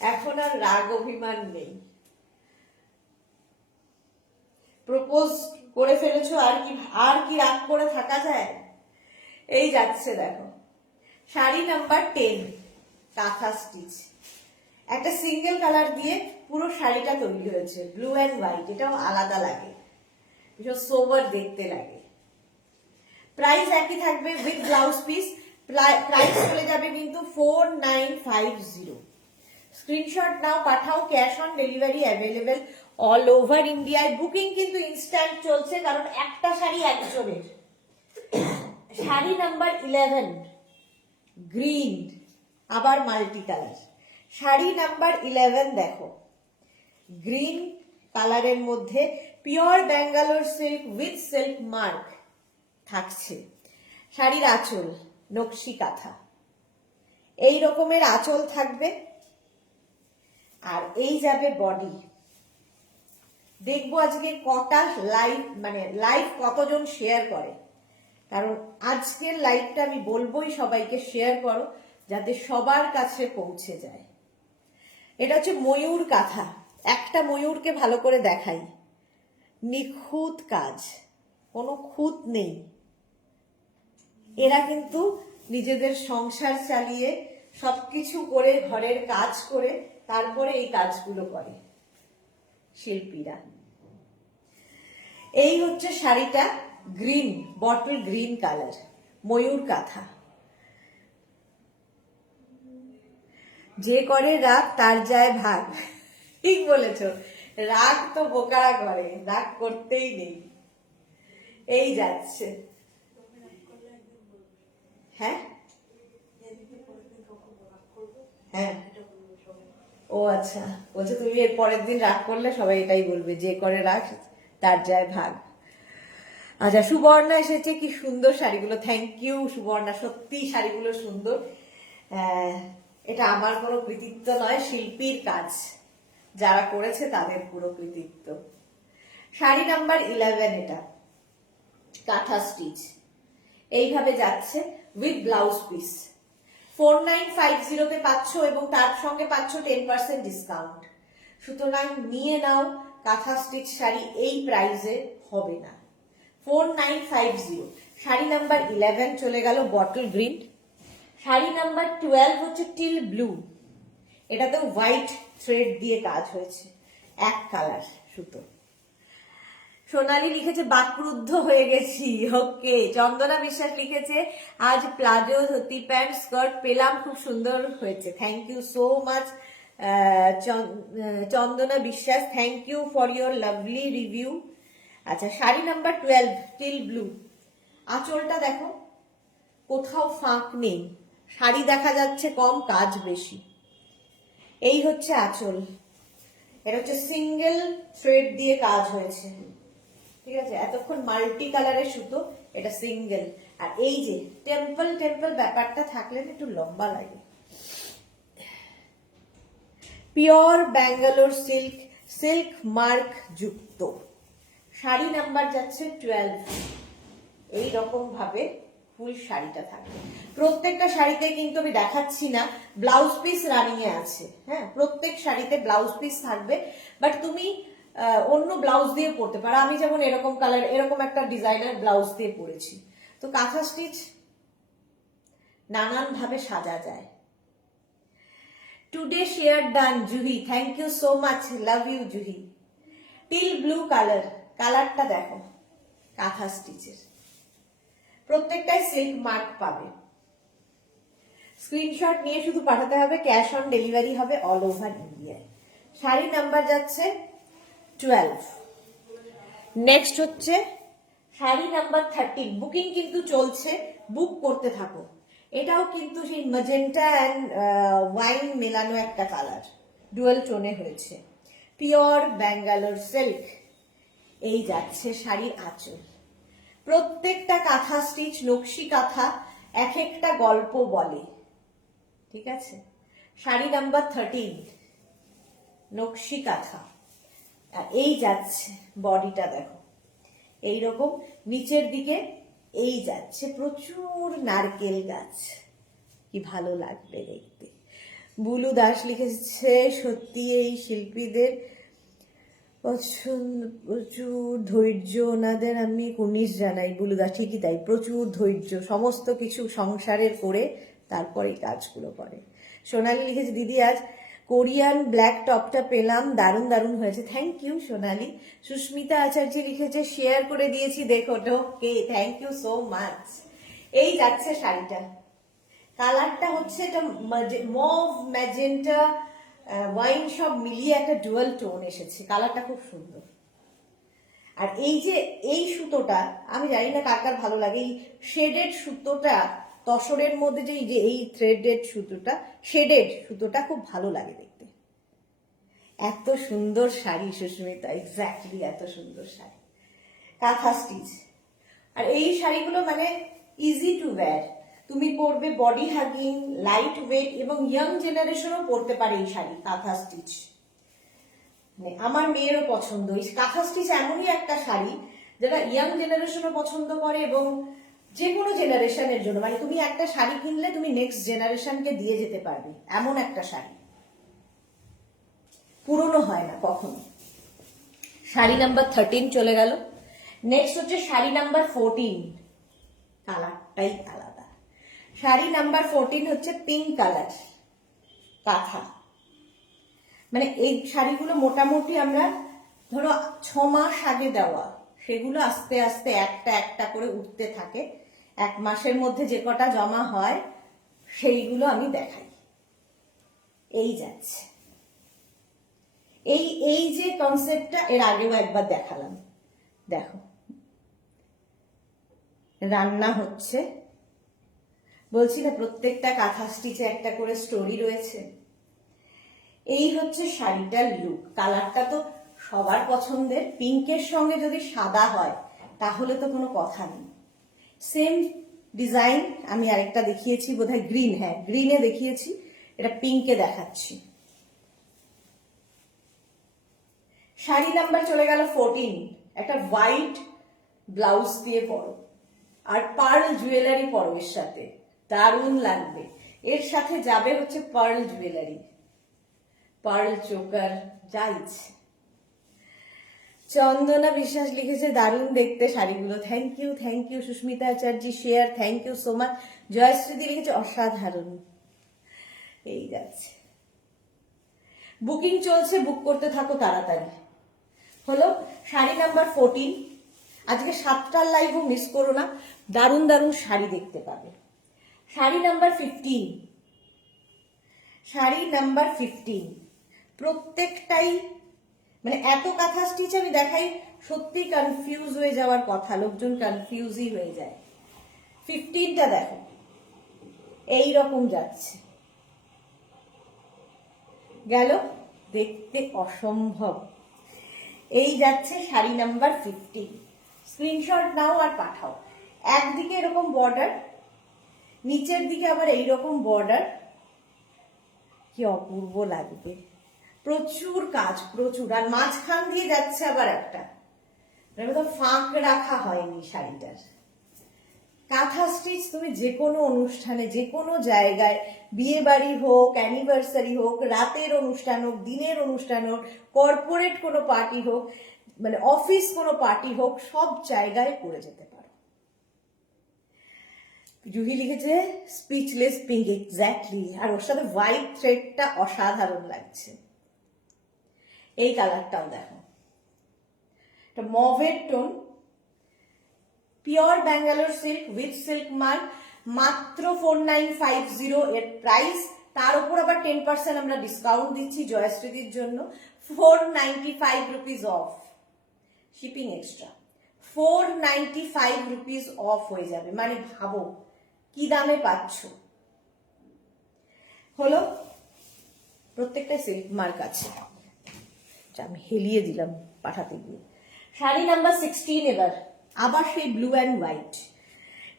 এখন আর রাগ অভিমান নেই। প্রপোজ করে ফেলেছো, আর কি রাগ করে থাকা যায়? এই যাচ্ছে দেখো শাড়ি নাম্বার 10 কাঁথা স্টিচ, একটা সিঙ্গেল কালার দিয়ে পুরো শাড়িটা তৈরি হয়েছে, ব্লু অ্যান্ড হোয়াইট। এটাও আলাদা লাগে, ভীষণ সোবার দেখতে লাগে। প্রাইস একই থাকবে উইথ ব্লাউজ পিস। প্রাইস চলে যাবে কিন্তু 4950। স্ক্রিনশট নাও, পাঠাও, cash on delivery available all over ইন্ডিয়ায়। বুকিং কিন্তু ইনস্ট্যান্ট চলছে, কারণ একটা শাড়ি একজনের। শাড়ি নাম্বার 11 গ্রিন, আবার মাল্টি কালার। শাড়ি নাম্বার 11 দেখো, গ্রিন কালারের মধ্যে pure Bangalore silk with silk mark থাকছে। শাড়ির আঁচল নকশি কাঁথা, এই রকমের আঁচল থাকবে, আর এই যাবে বডি। দেখবো আজকে কটা লাইভ কতজন শেয়ার করে, কারণ আজকের লাইভটা আমি বলবোই সবাইকে শেয়ার করো, যাতে সবার কাছে পৌঁছে যায়। এটা হচ্ছে ময়ূর কাঁথা, একটা ময়ূরকে ভালো করে দেখাই, নিখুঁত কাজ, কোনো খুঁত নেই। এরা কিন্তু নিজেদের সংসার চালিয়ে সবকিছু করে, ঘরের কাজ করে, তারপরে এই কাজগুলো করে শিল্পীরা। এই হচ্ছে শাড়িটা, গ্রিন, বটল গ্রিন কালার, ময়ূর কাঁথা। যে করে রাগ তার যায় ভাগ, ঠিক বলেছ। রাগ তো বোকারা করে, রাগ করতেই নেই। এই যাচ্ছে, হ্যাঁ হ্যাঁ, ও আচ্ছা, বলছে তুমি এর পরের দিন রাগ করলে সবাই এটাই বলবে, যে করে রাগ তার যায় ভাগ। আচ্ছা, সুবর্ণা এসেছে, কি সুন্দর শাড়িগুলো, থ্যাংক ইউ সুবর্ণা, সত্যি শাড়িগুলো সুন্দর। এটা আমার কোনো কৃতিত্ব নয়, শিল্পীর কাজ, যারা করেছে তাদের পুরো কৃতিত্ব। শাড়ি নাম্বার 11 এটা কাঁথা স্টিচ, এইভাবে যাচ্ছে উইথ ব্লাউজ পিস। 4950 পাচ্ছ, এবং তার সঙ্গে পাচ্ছ 10% ডিসকাউন্ট। সুতরাং নিয়ে নাও, কাঁথা স্টিচ শাড়ি এই প্রাইসে হবে না। 4950। শাড়ি নাম্বার 11 চলে গেল বটল গ্রিন। শাড়ি নাম্বার 12 হচ্ছে টিল ব্লু, এটাতে হোয়াইট থ্রেড দিয়ে কাজ হয়েছে, এক কালার সুতো। সোনালি লিখেছে বাকরুদ্ধ হয়ে গেছি, ওকে। চন্দনা বিশ্বাস লিখেছে আজ প্লাজো, ধুতি, প্যান্ট, স্কার্ট পেলাম, খুব সুন্দর হয়েছে, thank you so much Chandana Biswas, thank you for your lovely review. আচ্ছা, শাড়ি নাম্বার 12 টিল ব্লু, আঁচলটা দেখো কোথাও ফাঁক নেই, শাড়ি দেখা যাচ্ছে কম, কাজ বেশি। এই হচ্ছে আঁচল, এটা হচ্ছে সিঙ্গেল থ্রেড দিয়ে কাজ হয়েছে, ঠিক আছে। এতক্ষণ মাল্টি কালারের সুতো, এটা সিঙ্গেল। আর এই যে টেম্পল টেম্পল ব্যাপারটা থাকলে একটু লম্বা লাগে। Pure Bangalore silk, silk mark যুক্ত। শাড়ি নাম্বার যাচ্ছে 12। এই রকম ভাবে ফুল শাড়িটা থাকবে। প্রত্যেকটা শাড়িতে কিন্তু আমি দেখাচ্ছি না, ব্লাউজ পিস রানিং এ আছে, হ্যাঁ, প্রত্যেক শাড়িতে ব্লাউজ পিস থাকবে, বাট তুমি অন্য ব্লাউজ দিয়ে পরতে পারো। আমি যেমন এরকম কালার, এরকম একটা ডিজাইনার ব্লাউজ দিয়ে পরেছি। তো কাঁথা স্টিচ নানান ভাবে সাজা যায়। Today share done, Juhi. Thank you so much. Love you, Juhi. Teal blue color. কালারটা দেখো কাঁথা স্টিচের, প্রত্যেকটাই সিল্ক মার্ক পাবে। স্ক্রিনশট নিয়ে শুধু পাঠাতে হবে, ক্যাশ অন ডেলিভারি হবে অল ওভার ইন্ডিয়ায়। শাড়ি নাম্বার যাচ্ছে 12। নেক্সট হচ্ছে শাড়ি নাম্বার 13। বুকিং কিন্তু চলছে, বুক করতে থাকো। এটাও কিন্তু সেই ম্যাজেন্টা অ্যান্ড ওয়াইন মেলানো একটা কালার, ডুয়েল টোনে হয়েছে, পিওর ব্যাঙ্গালোর সিল্ক। এই যাচ্ছে শাড়ির আঁচল। প্রত্যেকটা কাঁথা স্টিচ নকশি কাঁথা এক একটা গল্প বলে, ঠিক আছে। শাড়ি নাম্বার 13 নকশি কাঁথা। আর এই যাচ্ছে বডিটা দেখো এইরকম, নিচের দিকে এই যাচ্ছে প্রচুর নারকেল গাছ, কি ভালো লাগবে দেখতে। বুলু দাস লিখেছে সত্যি এই শিল্পীদের পছন্দ, প্রচুর ধৈর্য ওনাদের, আমি কুর্নিশ জানাই। বুলু দাস ঠিকই তাই, প্রচুর ধৈর্য, সমস্ত কিছু সংসারের করে তারপর এই কাজগুলো করে। সোনালি লিখেছে দিদি আজ কোরিয়ান ব্ল্যাক টপটা পেলাম, দারুণ দারুণ হয়েছে। থ্যাংক ইউ সোনালি। সুস্মিতা আচার্য লিখেছে শেয়ার করে দিয়েছি দেখো তো, কে থ্যাংক ইউ সো মাচ। এই যাচ্ছে শাড়িটা, কালারটা হচ্ছে এটা মভ ম্যাজেন্টা ওয়াইন সব মিলিয়ে একটা ডুয়াল টোন এসেছে, কালারটা খুব সুন্দর। আর এই যে এই সুতোটা আমি জানি না কার কার ভালো লাগে, এই শেডেড সুতোটা তসরের মধ্যে যে এই থ্রেডেড সুতোটা, শেডেড সুতোটা খুব ভালো লাগে দেখতে। এত সুন্দর শাড়ি সুস্মিতা, এক্স্যাক্টলি এত সুন্দর শাড়ি, কাঁথা স্টিচ। আর এই শাড়িগুলো মানে ইজি টু ওয়্যার, তুমি পরবে, বডি হাগিং, লাইট ওয়েট, এবং ইয়াং জেনারেশনও পরতে পারে এই শাড়ি কাঁথা স্টিচ। মানে আমার মেয়েরও পছন্দ। এই কাঁথা স্টিচ এমনই একটা শাড়ি যেটা ইয়াং জেনারেশনও পছন্দ করে, এবং যে কোনো জেনারেশনের জন্য, মানে তুমি একটা শাড়ি কিনলে তুমি নেক্সট জেনারেশনকে দিয়ে যেতে পারবে, এমন একটা শাড়ি, পুরনো হয় না কখনো। শাড়ি নাম্বার 13 চলে গেল। নেক্সট হচ্ছে শাড়ি নাম্বার 14, কালারটাই আলাদা। শাড়ি নাম্বার 14 হচ্ছে পিঙ্ক কালার কাঁথা। মানে এই শাড়িগুলো মোটামুটি আমরা ধরো 6 মাস আগে দেওয়া, সেগুলো আস্তে আস্তে একটা একটা করে উঠতে থাকে। 1 মাসের মধ্যে যে কটা জমা হয় সেইগুলো আমি দেখাই। এই যাচ্ছে এই যে কনসেপ্টটা এর আগেও একবার দেখালাম, দেখো রান্না হচ্ছে। বলছি না প্রত্যেকটা কাঁথা স্টিচে একটা করে স্টোরি রয়েছে। এই হচ্ছে শাড়িটার লুক, কালারটা তো সবার পছন্দের, পিঙ্কের সঙ্গে যদি সাদা হয় তাহলে তো কোনো কথা নেই। সেম ডিজাইন আমি আরেকটা দেখিয়েছি বোধহয় গ্রিন, হ্যাঁ গ্রিনে দেখিয়েছি, এটা পিঙ্কে দেখাচ্ছি। শাড়ি নাম্বার চলে গেল 14, একটা হোয়াইট ব্লাউজ দিয়ে পরো আর পার্ল জুয়েলারি পরো, এর সাথে দারুণ লাগবে। এর সাথে যাবে হচ্ছে পার্ল জুয়েলারি, পার্ল চোকার, যা ইচ্ছে। চন্দনা বিশ্বাস লিখেছে দারুণ দেখতে শাড়িগুলো, thank you Susmita Acharya share, thank you so much. জয়শ্রীদি লিখেছে অসাধারণ। এই যাচ্ছে, বুকিং চলছে, বুক করতে থাকো তাড়াতাড়ি। হলো শাড়ি নাম্বার 14। আজকে 7টার লাইভও মিস করো না, দারুণ দারুণ শাড়ি দেখতে পাবে। শাড়ি নাম্বার 15, শাড়ি নাম্বার 15 প্রত্যেকটাই মানে এত কাঁথা স্টিচ আমি দেখাই, সত্যি কনফিউজ হয়ে যাওয়ার কথা, লোকজন কনফিউজই হয়ে যায়। 15টা দেখো এই রকম যাচ্ছে, গেল দেখতে অসম্ভব। এই যাচ্ছে শাড়ি নাম্বার 15। স্ক্রিনশট নাও আর পাঠাও। একদিকে এরকম বর্ডার, নিচের দিকে আবার এইরকম বর্ডার, কি অপূর্ব লাগবে। প্রচুর কাজ, প্রচুর। আর মাঝখান দিয়ে যাচ্ছে আবার একটা, ফাঁক রাখা হয়নি শাড়িটার। কাঁথা স্টিচ তুমি যে কোনো অনুষ্ঠানে, যে কোনো জায়গায়, বিয়ে বাড়ি হোক, অ্যানিভার্সারি হোক, রাতের অনুষ্ঠান হোক, দিনের অনুষ্ঠান হোক, কর্পোরেট কোনো পার্টি হোক, মানে অফিস কোনো পার্টি হোক, সব জায়গায় করে যেতে পারো। জুহি লিখেছে স্পিচলেস পিঙ্ক, এক্স্যাক্টলি। আর ওর সাথে হোয়াইট থ্রেডটা অসাধারণ লাগছে। এই কালারটাও দেখো, এটা মভের tone, pure Bangalore silk with silk mark, মাত্র 4950 এর প্রাইস। তার উপর আবার 10% আমরা ডিসকাউন্ট দিচ্ছি জয়শ্রীদির জন্য, 495 rupees of, shipping extra, 495 rupees off হয়ে যাবে। মানে ভাবো কি দামে পাচ্ছ। হলো, প্রত্যেকটা সিল্ক মার্ক আছে, আমি হেলিয়ে দিলাম পাঠাতে গিয়ে। শাড়ি নাম্বার 16 এবার, আবার সেই ব্লু অ্যান্ড হোয়াইট।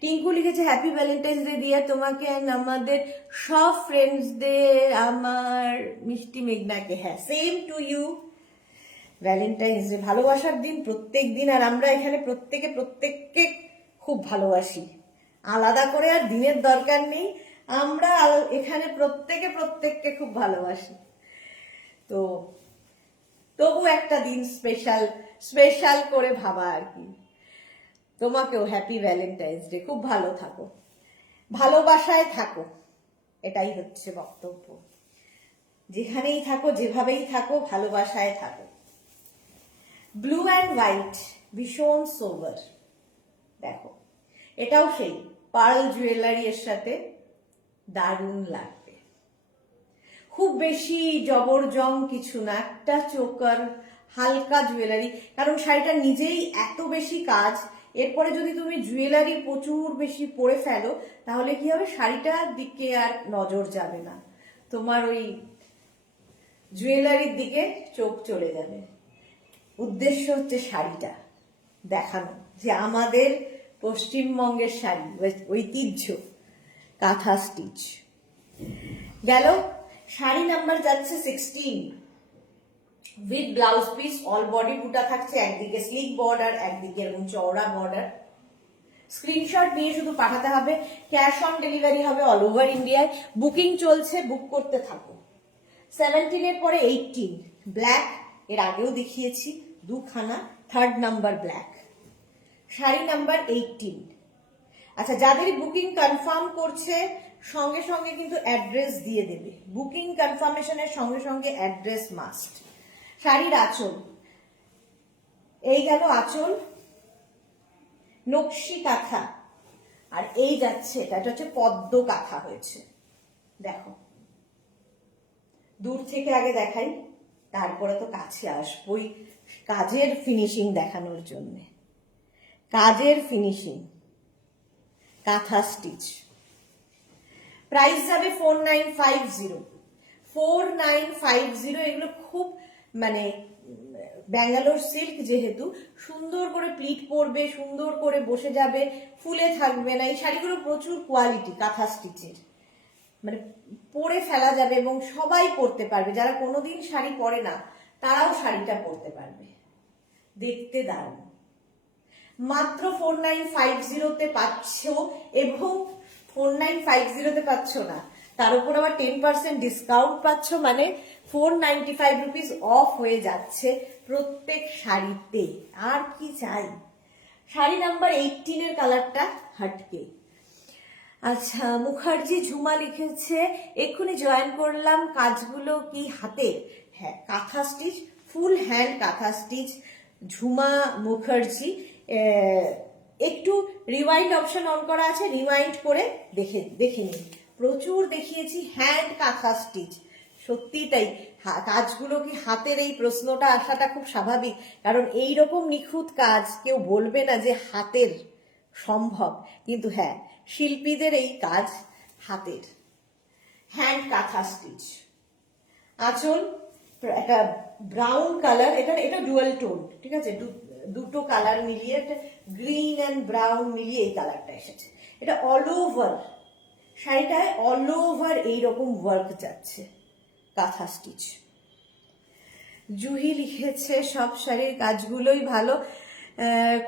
টিঙ্কু লিখেছে হ্যাপি ভ্যালেন্টাইন্স ডে দিয়ে তোমাকে and আমাদের সব ফ্রেন্ডসদের, আমার মিষ্টি মেঘনাকে। হ্যাঁ, same to you. Valentine's Day ভালোবাসার দিন, প্রত্যেক দিন। আর আমরা এখানে প্রত্যেককে খুব ভালোবাসি, আলাদা করে আর দিনের দরকার নেই। আমরা এখানে প্রত্যেককে খুব ভালোবাসি। তো তবু একটা দিন স্পেশাল করে ভাবা আর কি। তোমাকেও হ্যাপি ভ্যালেন্টাইন্স ডে। খুব ভালো থাকো, ভালোবাসায় থাকো, এটাই হচ্ছে বক্তব্য। যেখানেই থাকো, যেভাবেই থাকো, ভালোবাসায় থাকো। ব্লু অ্যান্ড হোয়াইট, ভীষণ সোবার। দেখো, এটাও সেই পার্ল জুয়েলারি এর সাথে দারুণ লাগবে। খুব বেশি জবরজং কিছু না, একটা চোকার হালকা জুয়েলারি। কারণ শাড়িটা নিজেই এত বেশি কাজ, এরপরে যদি তুমি জুয়েলারি প্রচুর বেশি পরে ফেলো, তাহলে কি হবে, শাড়িটার দিকে আর নজর যাবে না, তোমার ওই জুয়েলারির দিকে চোখ চলে যাবে। উদ্দেশ্য হচ্ছে শাড়িটা দেখানো যে আমাদের পশ্চিমবঙ্গের শাড়ি, ঐতিহ্য, কাঁথা স্টিচ। গেল, শাড়ি নাম্বার যাচ্ছে 16 with blouse piece, all body বুটা থাকছে, একদিকে স্লিক বর্ডার, একদিকে এরকম চওড়া বর্ডার। স্ক্রিনশট নিয়ে শুধু পাঠাতে হবে, ক্যাশ অন ডেলিভারি হবে অল ওভার ইন্ডিয়ায়। বুকিং চলছে, বুক করতে থাকো। 17 এর পরে 18 ব্ল্যাক, এর আগেও দেখিয়েছি দুখানা, 3rd number black. Sari number 18। আচ্ছা, যাদের বুকিং কনফার্ম করছে সঙ্গে সঙ্গে কিন্তু অ্যাড্রেস দিয়ে দেবে, বুকিং কনফার্মেশনের সঙ্গে সঙ্গে অ্যাড্রেস মাস্ট। শাড়ির আঁচল, এই গেল আঁচল, নকশি কাঁথা। আর এই যাচ্ছে, এটা হচ্ছে পদ্ম কাঁথা হয়েছে। দেখো, দূর থেকে আগে দেখাই, তারপরে তো কাছে আসবই কাজের ফিনিশিং দেখানোর জন্য। কাজের ফিনিশিং, কাঁথা স্টিচ। প্রাইস যাবে 4950। 4950। এগুলো খুব মানে ব্যাঙ্গালোর সিল্ক যেহেতু, সুন্দর করে প্লিট পরবে, সুন্দর করে বসে যাবে, ফুলে থাকবে না। এই শাড়িগুলো প্রচুর কোয়ালিটি, কাঁথা স্টিচের, মানে পরে ফেলা যাবে এবং সবাই পরতে পারবে। যারা কোনোদিন শাড়ি পরে না তারাও শাড়িটা পরতে পারবে, দেখতে দারুণ। মাত্র 4950-তে পাচ্ছ, এবং 4950-তে পাচ্ছ না, তার উপর আবার 10% ডিসকাউন্ট পাচ্ছ, মানে 495 রুপিস অফ হয়ে যাচ্ছে প্রত্যেক শাড়িতে। আর কি চাই। শাড়ি নাম্বার 18 এর কালারটা হাটকে। আচ্ছা, মুখার্জি ঝুমা লিখেছে এক্ষুনি জয়েন করলাম, কাজগুলো কি হাতের? হ্যাঁ, কাঁথা stitch, full hand kantha stitch. Jhuma Mukherjee, একটু রিওয়াইন্ড অপশন অন করা আছে, রিওয়াইন্ড করে দেখে নিন। প্রচুর দেখিয়েছি হ্যান্ড কাঁথা স্টিচ, সত্যি তাই। কাজগুলো কি হাতের, এই প্রশ্নটা আসাটা খুব স্বাভাবিক, কারণ এই রকম নিখুঁত কাজ কেউ বলবে না যে হাতের সম্ভব, কিন্তু হ্যাঁ, শিল্পীদের এই কাজ হাতের। Hand kantha stitch. আঁচল একটা ব্রাউন কালার, এটা ডুয়াল টোন, ঠিক আছে, দুটো কালার মিলিয়ে, একটা গ্রিন অ্যান্ড ব্রাউন মিলিয়ে এই কালারটা এসেছে। এটা অল ওভার শাড়িটায়, অল ওভার এইরকম ওয়ার্ক যাচ্ছে, কাঁথা স্টিচ। জুহি লিখেছে সব শাড়ির কাজগুলোই ভালো,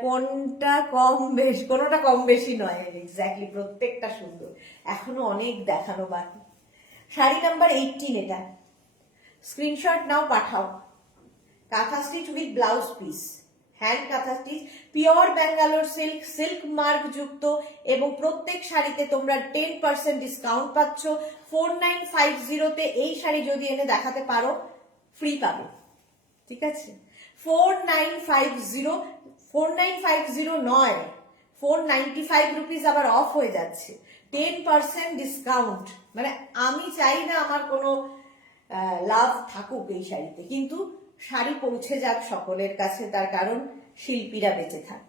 কোনটা কম বেশি, কোনোটা কম বেশি নয়, এক্স্যাক্টলি প্রত্যেকটা সুন্দর, এখনো অনেক দেখানো বাকি। শাড়ি নাম্বার 18 এটা, স্ক্রিনশট নাও, পাঠাও। Kantha stitch with blouse piece, hand kantha stitch, pure Bangalore silk, silk mark যুক্ত, এবং প্রত্যেক শাড়িতে তোমরা 10% ডিসকাউন্ট পাচ্ছ। 4950-তে এই শাড়ি যদি এনে দেখাতে পারো ফ্রি পাবে, ঠিক আছে? 4950, 4950 নয়, 495 রুপিস আবার অফ হয়ে যাচ্ছে, 10% ডিসকাউন্ট। মানে আমি চাই না আমার কোনো লাভ থাকুক এই শাড়িতে, কিন্তু শাড়ি পৌঁছে যাক সকলের কাছে, তার কারণ শিল্পীরা বেঁচে থাক।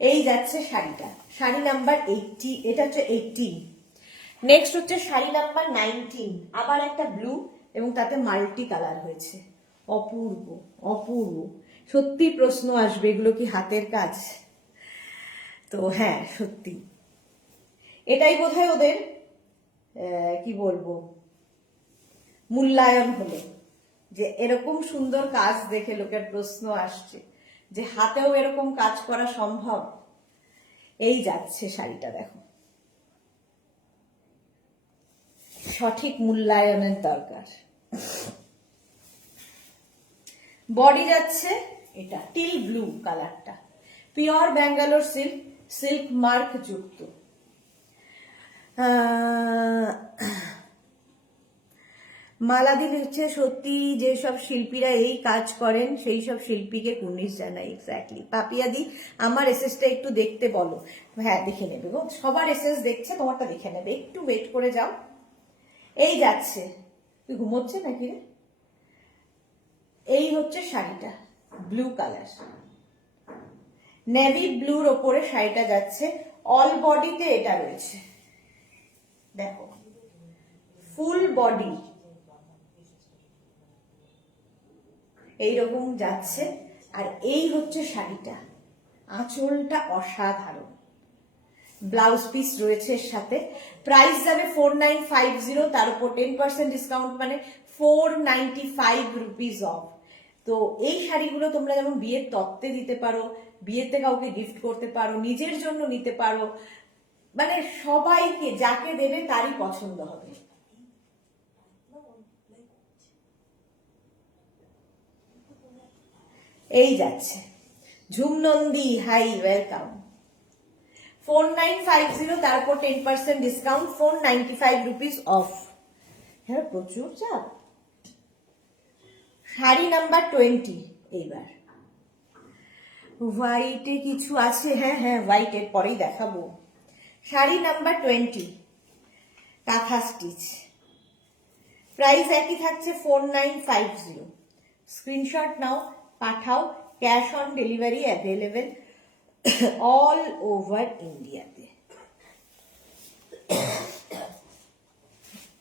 এই যাচ্ছে শাড়িটা, শাড়ি নাম্বার 80, এটা হচ্ছে 18। নেক্সট হচ্ছে শাড়ি নাম্বার 19, আবার একটা ব্লু এবং তাতে মাল্টি কালার হয়েছে, অপূর্ব অপূর্ব। সত্যি প্রশ্ন আসবে এগুলো কি হাতের কাজ? তো হ্যাঁ সত্যি, এটাই বোধহয় ওদের কি বলবো মূল্যায়ন হলো, যে এরকম সুন্দর কাজ দেখে লোকের প্রশ্ন আসছে যে হাতেও এরকম কাজ করা সম্ভব। এই যাচ্ছে শাড়িটা, দেখো সঠিক মূল্যায়নের দরকার। বডি যাচ্ছে এটা টিল ব্লু কালারটা, pure Bangalore silk, silk mark যুক্ত। মালাদি লিখছে সত্যি যেসব শিল্পীরা এই কাজ করেন সেই সব শিল্পীকে কুর্নিশ জানাই। এক্স্যাক্টলি পাপিয়াদি, আমার এসএসটা একটু দেখতে বলো। হ্যাঁ দেখে নেবে গো, সবার এসএস দেখছে, তোমারটা দেখে নেবে, একটু ওয়েট করে যাও। এই যাচ্ছে, তুই ঘুমোচ্ছে নাকি রে? এই হচ্ছে শাড়িটা, ব্লু কালার, নেভি ব্লুর ওপরে শাড়িটা যাচ্ছে, অল বডিতে এটা রয়েছে, দেখো ফুল বডি এইরকম যাচ্ছে। আর এই হচ্ছে শাড়িটা, আঁচলটা অসাধারণ, ব্লাউজ পিস রয়েছে এর সাথে। প্রাইস যাবে 4950, তার উপর 10% ডিসকাউন্ট, মানে 495 রুপিস অফ। তো এই শাড়িগুলো তোমরা যেমন বিয়ের তত্ত্বে দিতে পারো, বিয়েতে কাউকে গিফট করতে পারো, নিজের জন্য নিতে পারো, মানে সবাইকে যাকে দেবে তারই পছন্দ হবে। এই যাচ্ছে ঝুমনন্দী, হাই ওয়েলকাম। 4950, তারপর 10% ডিসকাউন্ট, 495 রুপিস অফ। হ্যাঁ প্রচুর চাপ। শাড়ি নাম্বার 20, এইবার হোয়াইটে কিছু আছে, হ্যাঁ হ্যাঁ হোয়াইটের পরেই দেখাবো। শাড়ি নাম্বার 20, কাঁথা স্টিচ, প্রাইস একই থাকছে 4950। স্ক্রিনশট নাও, পাঠাও, cash on delivery available all over ইন্ডিয়াতে।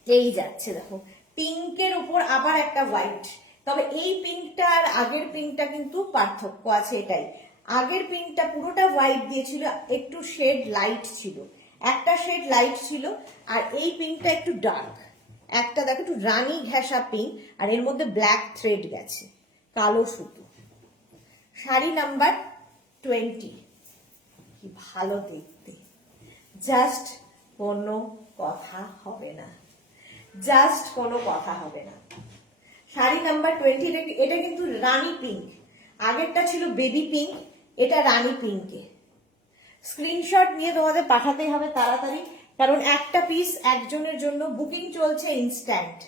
এই যাচ্ছে দেখো পিঙ্কের উপর আবার একটা হোয়াইট, তবে এই পিঙ্কটা আর আগের পিঙ্কটা কিন্তু পার্থক্য আছে এটাই। আগের পিঙ্কটা পুরোটা হোয়াইট দিয়েছিল, একটু শেড লাইট ছিল, একটা শেড লাইট ছিল, আর এই পিঙ্কটা একটু ডার্ক, একটা দেখো একটু রানী ঘেঁষা পিঙ্ক, আর এর মধ্যে ব্ল্যাক থ্রেড গেছে, কালো সুতো। শাড়ি নাম্বার 20, কি ভালো দেখতে, জাস্ট কোনো কথা হবে না, জাস্ট কোনো কথা হবে না। শাড়ি নাম্বার 20, এটা কিন্তু রানী পিঙ্ক, আগেরটা ছিল বেবি পিঙ্ক, এটা রানী পিঙ্কে। স্ক্রিনশট নিয়ে তোমাদের পাঠাতেই হবে তাড়াতাড়ি, কারণ একটা পিস একজনের জন্য, বুকিং চলছে ইনস্ট্যান্ট।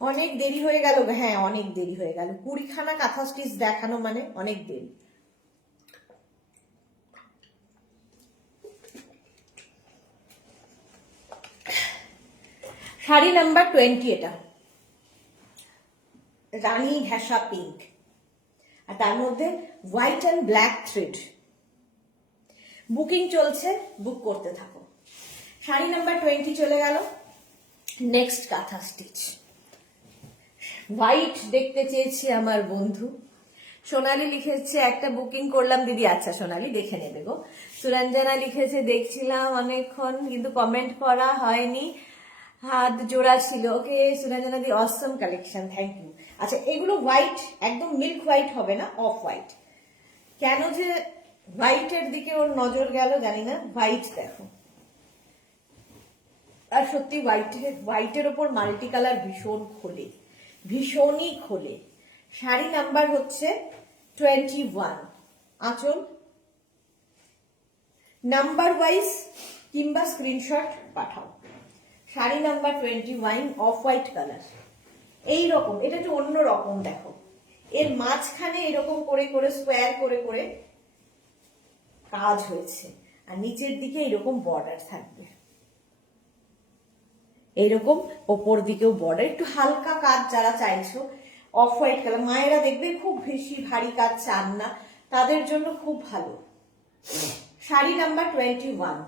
অনেক দেরি হয়ে গেল, হ্যাঁ অনেক দেরি হয়ে গেল, 20খানা কাঁথা স্টিচ দেখানো মানে অনেক দেরি। শাড়ি নাম্বার 20, এটা রানী ঘেঁষা পিঙ্ক, আর তার মধ্যে white and black thread. Booking চলছে, বুক করতে থাকো। শাড়ি নাম্বার 20 চলে গেল। নেক্সট কাঁথা স্টিচ, হোয়াইট দেখতে চেয়েছি আমার বন্ধু সোনালি লিখেছে, একটা বুকিং করলাম দিদি। আচ্ছা সোনালি দেখে নেবে গো। সুরঞ্জনা লিখেছে দেখছিলাম অনেকক্ষণ কিন্তু কমেন্ট করা হয়নি, হাত জোড়া ছিল। ওকে সুরঞ্জনা দি, অসম কালেকশন, থ্যাংক ইউ। আচ্ছা এগুলো হোয়াইট, একদম মিল্ক হোয়াইট হবে না, অফ হোয়াইট। কেন যে হোয়াইটের দিকে ওর নজর গেল জানি না, হোয়াইট দেখো। আর সত্যি হোয়াইটের ওপর মাল্টি কালার ভীষণ খোলে, ভীষণই খোলে। শাড়ি নাম্বার হচ্ছে 21 আঁচল, নাম্বার ওয়াইজ কিংবা স্ক্রিনশট পাঠাও। শাড়ি নাম্বার 21 অফ হোয়াইট কালার, এইরকম, এটা একটু অন্য রকম। দেখো এর মাঝখানে এরকম করে করে স্কোয়ার করে করে কাজ হয়েছে, আর নিচের দিকে এরকম বর্ডার থাকবে, এইরকম ওপর দিকেও বর্ডার, একটু হালকা কাজ যারা চাইছো অফ হোয়াইট কালার, মায়েরা দেখবে খুব বেশি ভারী কাজ চান না, তাদের জন্য খুব ভালো। শাড়ি নাম্বার 21,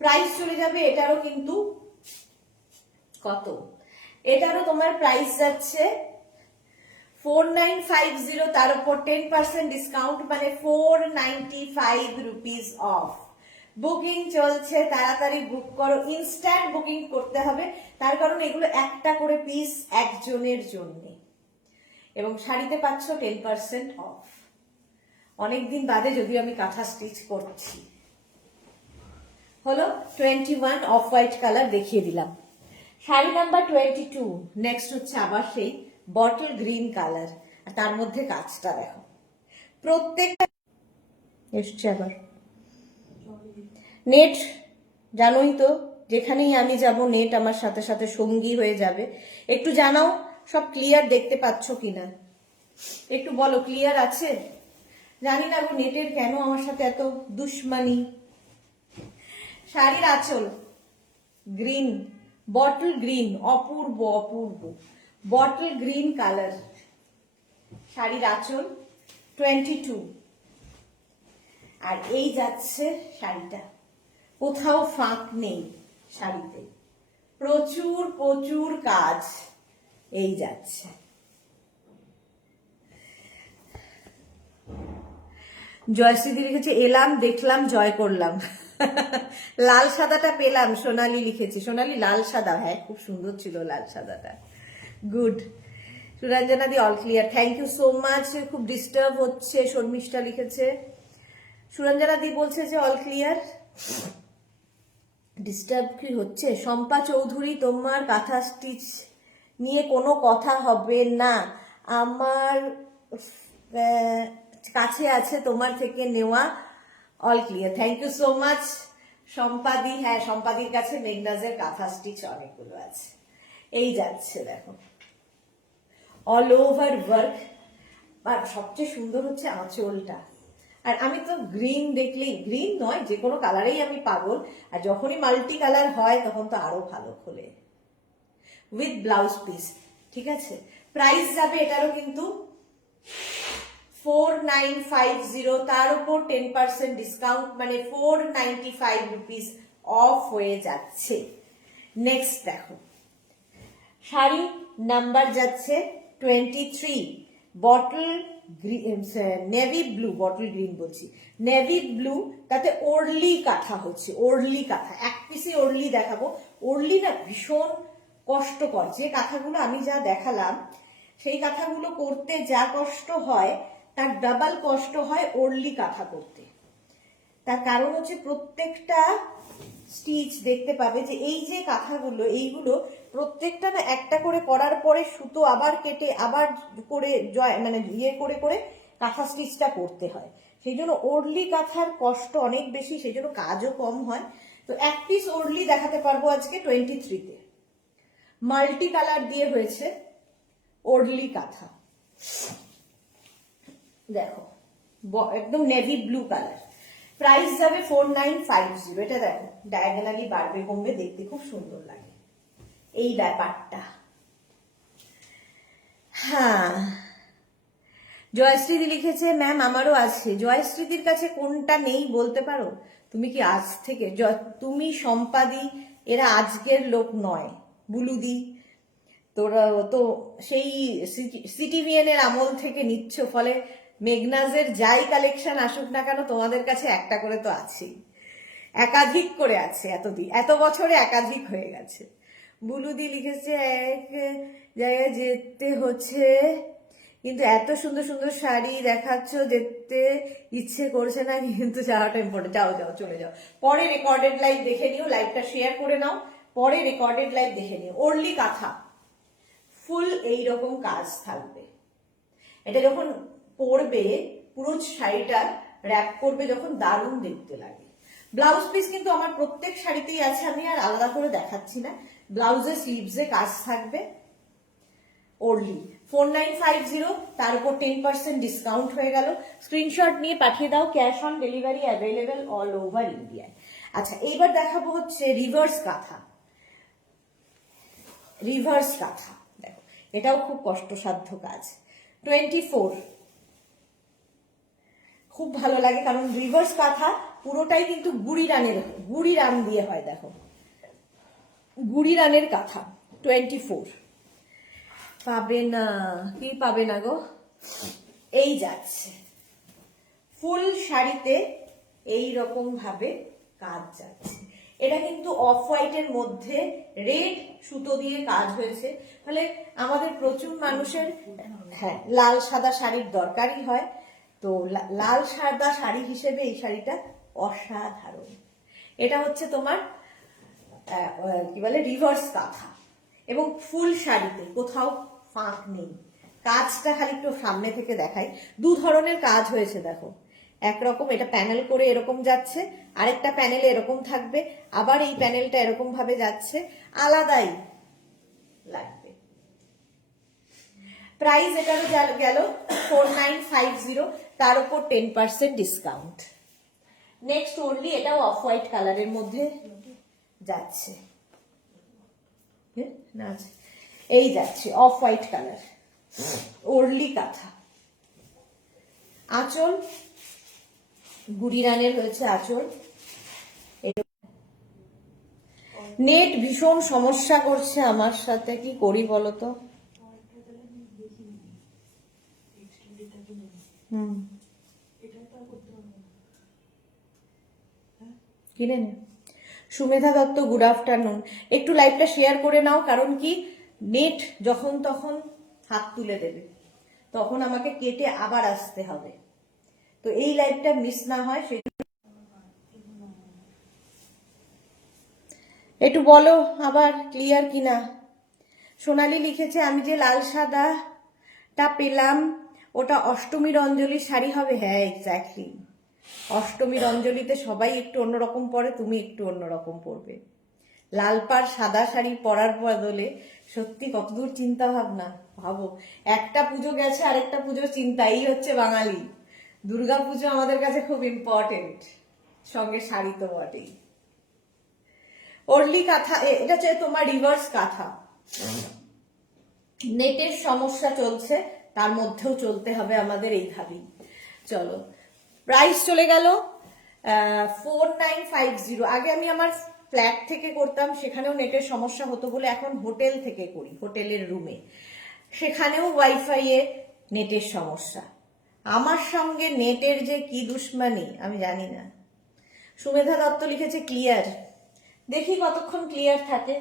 প্রাইস চলে যাবে এটারও কিন্তু কত, এটারও তোমার প্রাইস যাচ্ছে 4950, তার উপর 10% ডিসকাউন্ট, মানে 495 রুপিস অফ। বুকিং চলছে, তাড়াতাড়ি বুক করো, ইনস্ট্যান্ট বুকিং করতে হবে, তার কারণ এগুলো একটা করে পিস একজনের জন্য, এবং শাড়িতে পাচ্ছ 10% অফ। অনেকদিন বাদে যদিও আমি কাঁথা স্টিচ করছি। হলো 21 অফ হোয়াইট কালার দেখিয়ে দিলাম। শাড়ি নাম্বার 22, নেক্সট হচ্ছে আবার সেই বটল গ্রিন কালার, আর তার মধ্যে কাজটা দেখো, প্রত্যেকটা এসছে আবার নেট, জানোই তো যেখানেই আমি যাব নেট আমার সাথে সাথে সঙ্গী হয়ে যাবে। একটু জানাও সব ক্লিয়ার দেখতে পাচ্ছ কিনা, একটু বলো ক্লিয়ার আছে। জানি না গো নেটের কেন আমার সাথে এত দুশ্মনী। শাড়ির আঁচল গ্রিন, বটল গ্রিন, অপূর্ব অপূর্ব বটল গ্রিন কালার, শাড়ির আঁচল 22, আর এই যাচ্ছে শাড়িটা, কোথাও ফাঁক নেই শাড়িতে, প্রচুর প্রচুর কাজ, এই যাচ্ছে। জয়শ্রীদি লিখেছে এলাম দেখলাম জয় করলাম। লাল সাদাটা পেলাম, সোনালি লিখেছে, সোনালি লাল সাদা, হ্যাঁ খুব সুন্দর ছিল লাল সাদাটা, good. Suranjana di all clear, thank you so much. খুব ডিস্টার্ব হচ্ছে, শর্মিষ্ঠা লিখেছে, সুরঞ্জনা দি বলছে যে অল ক্লিয়ার, ডিস্টার্ব কি হচ্ছে। শম্পা চৌধুরী, তোমার কাঁথা স্টিচ নিয়ে কোনো কথা হবে না, আমার কাছে আছে তোমার থেকে নেওয়া, all clear, thank you so much সম্পাদি। হ্যাঁ সম্পাদির কাছে মেঘনাজের কাঁথা স্টিচ অনেকগুলো আছে, এই যাচ্ছে দেখো অল ওভার ওয়ার্ক, আর সবচেয়ে সুন্দর হচ্ছে আঁচলটা। আর আমি তো গ্রিন দেখলেই, গ্রিন নয় যে কোনো কালারেই আমি পাগল, আর যখনই মাল্টি কালার হয় তখন তো আরো ভালো খোলে, উইথ ব্লাউজ পিস। ঠিক আছে, প্রাইস যাবে এটারও কিন্তু 4950, তার উপর 10% ডিসকাউন্ট, মানে 495 রুপিস অফ হয়ে যাচ্ছে। নেক্সট দেখো শাড়ি নাম্বার যাচ্ছে 23, bottle navy blue, bottle green বলছি, নেভি ব্লু, তাতে ওরলি কাঁথা হচ্ছে, ওরলি কাঁথা, এক পিসে ওরলি দেখাবো। ওরলি না ভীষণ কষ্টকর, যে কাঁথাগুলো আমি যা দেখালাম সেই কাঁথাগুলো করতে যা কষ্ট হয় তার ডাবল কষ্ট হয় ওরলি কাঁথা করতে। তার কারণ হচ্ছে প্রত্যেকটা স্টিচ দেখতে পাবে যে এই যে কাঁথাগুলো, এইগুলো প্রত্যেকটা না একটা করে করার পরে সুতো আবার কেটে আবার করে মানে ইয়ে করে করে কাঁথা স্টিচটা করতে হয়, সেই জন্য ওরলি কাঁথার কষ্ট অনেক বেশি, সেই জন্য কাজও কম হয়। তো এক পিস ওরলি দেখাতে পারবো আজকে 23-তে, মাল্টি কালার দিয়ে হয়েছে ওরলি কাঁথা, দেখো একদম নেভি ব্লু কালার, প্রাইস যাবে 4950। এটা দেখো ডায়াগোনালি বাড়বে কমবে, দেখতে খুব সুন্দর লাগে এই ব্যাপারটা। হ্যাঁ জয়শ্রীদি লিখেছে ম্যাম আমারও আছে, জয়শ্রীদির কাছে কোনটা নেই বলতে পারো? তুমি কি আজ থেকে, তুমি সম্পাদি এরা আজকের লোক নয়, বুলুদি তোরা তো সেই সিটিভিএন এর আমল থেকে নিচ্ছ, ফলে মেঘনাজের যাই কালেকশন আসুক না কেন তোমাদের কাছে একটা করে তো আছেই, একাধিক করে আছে, এত বছরে একাধিক হয়ে গেছে। বুলুদি লিখেছে এক জায়গায় যেতে হচ্ছে কিন্তু এত সুন্দর সুন্দর শাড়ি দেখাচ্ছ, যেতে ইচ্ছে করছে না কিন্তু যাওয়াটা ইম্পর্টেন্ট, যাও যাও চলে যাও, পরে রেকর্ডেড লাইভ দেখে নিও, লাইভটা শেয়ার করে নাও, পরে রেকর্ডেড লাইভ দেখে নিও। ওরলি কাঁথা ফুল এইরকম কাজ থাকবে, এটা যখন পরবে পুরো শাড়িটা র্যাপ করবে যখন দারুণ দেখতে লাগে। ব্লাউজ পিস কিন্তু আমার প্রত্যেক শাড়িতেই আছে, আমি আর আলাদা করে দেখাচ্ছি না। ব্লাউজের স্লিভসে কাজ থাকবে। ওরলি 4950, তার উপর 10% ডিসকাউন্ট হয়ে গেল। স্ক্রিনশট নিয়ে পাঠিয়ে দাও, cash on delivery available all over ইন্ডিয়ায়। আচ্ছা, এইবার দেখাবো হচ্ছে রিভার্স কাঁথা। রিভার্স কাঁথা দেখো, এটাও খুব কষ্টসাধ্য কাজ। 24, খুব ভালো লাগে কারণ রিভার্স কাঁথা পুরোটাই কিন্তু গুড়ি রান দিয়ে হয়। দেখো, গুড়ি রানের কাঁথা 24 পাবে না, কি পাবে না গো। এই যাচ্ছে ফুল শাড়িতে এই রকম ভাবে কাজ যাচ্ছে। এটা কিন্তু অফ হোয়াইটের মধ্যে রেড সুতো দিয়ে কাজ হয়েছে, ফলে আমাদের প্রচুর মানুষের হ্যাঁ লাল সাদা শাড়ির দরকারই হয়। তো লাল সাদা শাড়ি হিসেবে এই শাড়িটা অসাধারণ। এটা হচ্ছে তোমার কি বলে রিভার্স কাঁথা, এবং ফুল শাড়িতে কোথাও ফাঁক নেই। কাজটা খালি একটু সামনে থেকে দেখাই। দু ধরনের কাজ হয়েছে দেখো, একরকম এটা প্যানেল করে এরকম যাচ্ছে, আরেকটা প্যানেলে এরকম থাকবে, আবার এই প্যানেলটা এরকম ভাবে যাচ্ছে, আলাদাই লাগবে। প্রাইস এটারও গেল 4950, তার উপর 10% ডিসকাউন্ট। নেক্সট ওনলি, এটাও অফ হোয়াইট কালারের মধ্যে যাচ্ছে, এই যাচ্ছে অফ হোয়াইট কালার, ওরলি কাঁথা। আঁচল গুড়ি রানের হয়েছে আঁচল। নেট ভীষণ সমস্যা করছে আমার সাথে, কি করি বলতো। কিনে নে। Sumedha Dutta, good afternoon. একটু লাইভটা শেয়ার করে নাও, কারণ কি নেট যখন তখন হাত তুলে দেবে, তখন আমাকে কেটে আবার আসতে হবে। তো এই লাইভটা মিস না হয় সেটা একটু বলো আবার ক্লিয়ার কিনা। সোনালি লিখেছে, আমি যে লাল সাদাটা পেলাম ওটা অষ্টমীর অঞ্জলির শাড়ি হবে। হ্যাঁ এক্স্যাক্টলি, অষ্টমীর অঞ্জলিতে সবাই একটু অন্যরকম পরে, তুমি একটু অন্যরকম পরবে। লাল পাড় সাদা শাড়ি পরার বদলে সত্যি কতদূর চিন্তা ভাবনা, ভাবো। একটা পুজো গেছে, আরেকটা পুজো চিন্তা, এই হচ্ছে বাঙালি। দুর্গা পুজো আমাদের কাছে খুব ইম্পর্টেন্ট, সঙ্গে শাড়ি তো বটেই। ওরলি কাঁথা, এটা হচ্ছে তোমার রিভার্স কাঁথা। নেটের সমস্যা চলছে, তার মধ্যেও চলতে হবে আমাদের এইভাবেই। চলো, প্রাইস চলে গেল 4950। আগে আমি আমার ফ্ল্যাট থেকে করতাম, সেখানেও নেটের সমস্যা হতো বলে এখন হোটেল থেকে করি, হোটেলের রুমে, সেখানেও ওয়াইফাই এ নেটের সমস্যা। আমার সঙ্গে নেটের যে কি দুশ্মনী আমি জানি না। সুমেধা দত্ত লিখেছে ক্লিয়ার, দেখি কতক্ষণ ক্লিয়ার থাকে।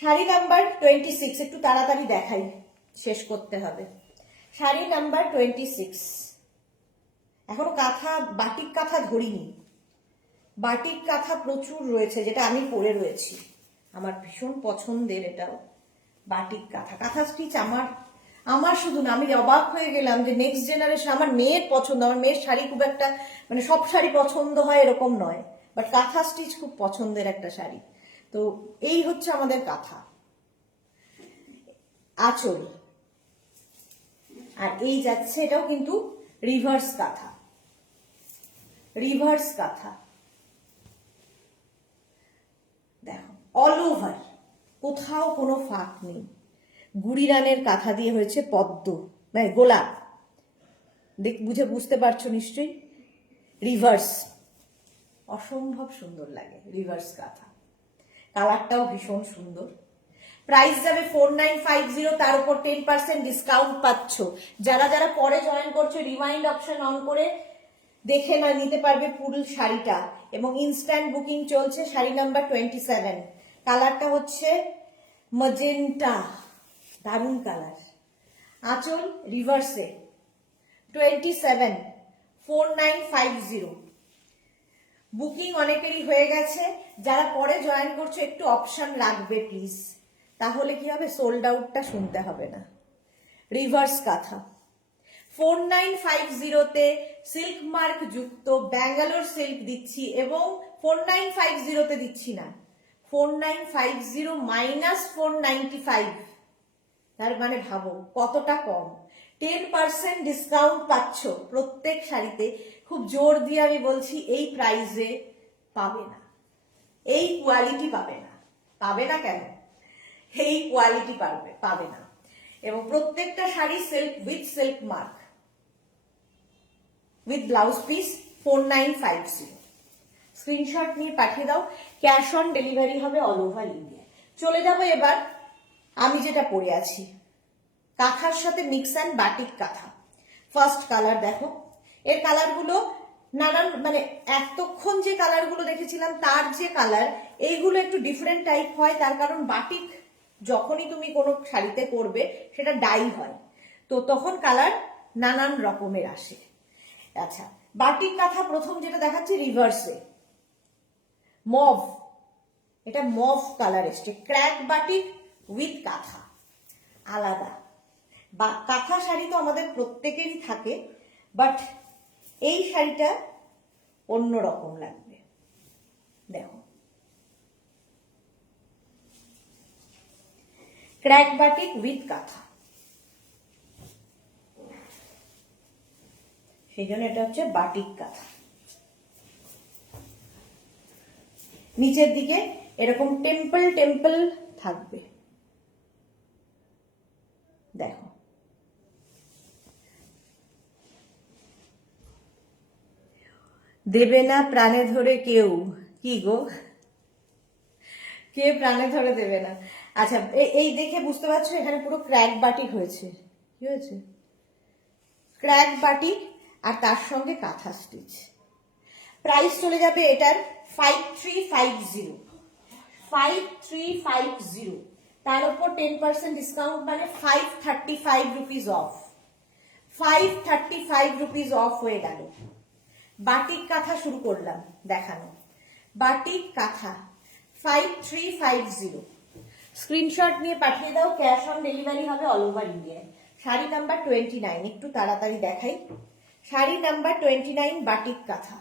শাড়ি নাম্বার 26, একটু তাড়াতাড়ি দেখাই, শেষ করতে হবে। শাড়ি নাম্বার 26, এখনো কাঁথা বাটিক কাঁথা ধরিনি। বাটিক কাঁথা প্রচুর রয়েছে, যেটা আমি পরে রয়েছি, আমার ভীষণ পছন্দের। এটাও বাটিক কাঁথা। কাঁথা স্টিচ আমার শুধু না, আমি অবাক হয়ে গেলাম যে নেক্সট জেনারেশন, আমার মেয়ের পছন্দ। আমার মেয়ের শাড়ি খুব একটা মানে সব শাড়ি পছন্দ হয় এরকম নয়, বাট কাঁথা স্টিচ খুব পছন্দের একটা শাড়ি। তো এই হচ্ছে আমাদের কাঁথা। আঁচল, আর এই যাচ্ছে, এটাও কিন্তু রিভার্স কাঁথা। রিভার্স কাঁথা দেখো, অল ওভার, কোথাও কোনো ফাঁক নেই। গুড়ি রানের কাঁথা দিয়ে হয়েছে পদ্ম, মানে গোলাপ, বুঝতে পারছো নিশ্চয়ই। রিভার্স, অসম্ভব সুন্দর লাগে রিভার্স কাঁথা, কালারটাও ভীষণ সুন্দর। প্রাইস যাবে 4950, তার উপর 10% ডিসকাউন্ট পাচ্ছ। যারা যারা পরে জয়েন করছো, রিমাইন্ড অপশন অন করে দেখে নিতে পারবে পুরো শাড়িটা, এবং ইনস্ট্যান্ট বুকিং চলছে। শাড়ি নাম্বার 27, কালারটা হচ্ছে ম্যাজেন্টা, দারুণ কালার। আঁচল রিভার্সে 27, 4950। বুকিং অনেকেরই হয়ে গেছে, যারা পরে জয়েন করছো একটু অপশন রাখবে প্লিজ, তাহলে কি হবে, সোল্ড আউটটা শুনতে হবে না। রিভার্স কাঁথা 4950-তে সিল্ক মার্ক যুক্ত ব্যাঙ্গালোর সিল্ক দিচ্ছি, এবং 4950-তে দিচ্ছি না, 4950 মাইনাস 495, তার মানে ভাবো কতটা কম। 10% ডিসকাউন্ট পাচ্ছ প্রত্যেক শাড়িতে। খুব জোর দিয়ে আমি বলছি, এই প্রাইসে পাবে না, এই কোয়ালিটি পাবে না। পাবে না কেন? এই কোয়ালিটি পাবে না। এবং প্রত্যেকটা sari silk mark with blouse piece 4950। Screenshot নিয়ে পাঠিয়ে দাও, ক্যাশ অন ডেলিভারি হবে অল ওভার ইন্ডিয়া। চলে যাবো এবার আমি যেটা পরে আছি, কাঁথার সাথে মিক্স অ্যান্ড বাটিক কাঁথা। ফার্স্ট কালার দেখো, এর কালারগুলো নানান, মানে এতক্ষণ যে কালারগুলো দেখেছিলাম তার যে কালার, এইগুলো একটু ডিফারেন্ট টাইপ হয়। তার কারণ বাটিক যখনই তুমি কোনো শাড়িতে করবে সেটা ডাই হয়, তো তখন কালার নানান রকমের আসে। আচ্ছা, বাটিক কাঁথা প্রথম যেটা দেখাচ্ছি রিভার্সে, মভ, এটা মভ কালার এসছে। ক্র্যাক বাটিক উইথ কাঁথা আলাদা। বা কাঁথা শাড়ি তো আমাদের প্রত্যেকেরই থাকে, বাট এই শাড়িটা অন্যরকম লাগবে। দেখো, ক্র্যাক বাটিক উইথ কাঁথা, সেই জন্য এটা হচ্ছে বাটিক কাঁথা। নিচের দিকে এরকম টেম্পল থাকবে, দেখো। দেবে না প্রাণে ধরে কেউ, কি গো, কে প্রাণে ধরে দেবে না? আচ্ছা, এই দেখে বুঝতে পারছো এখানে পুরো ক্র্যাক বাটিক হয়েছে। কি হয়েছে? ক্র্যাক বাটিক আর তার সঙ্গে কাঁথা স্টিচ। প্রাইস চলে যাবে এটার 5350, তার উপর 10% ডিসকাউন্ট, মানে 535 রুপিস অফ। 535 রুপিস অফ হয়ে গেল। বাটিক কাঁথা শুরু করলাম দেখানো, বাটিক কাঁথা 5350। স্ক্রিনশট নিয়ে পাঠিয়ে দাও, ক্যাশ অন ডেলিভারি হবে অল ওভার ইন্ডিয়ায়। শাড়ি নাম্বার 29, একটু তাড়াতাড়ি দেখাই। শাড়ি নাম্বার 29, বাটিক কাঁথা।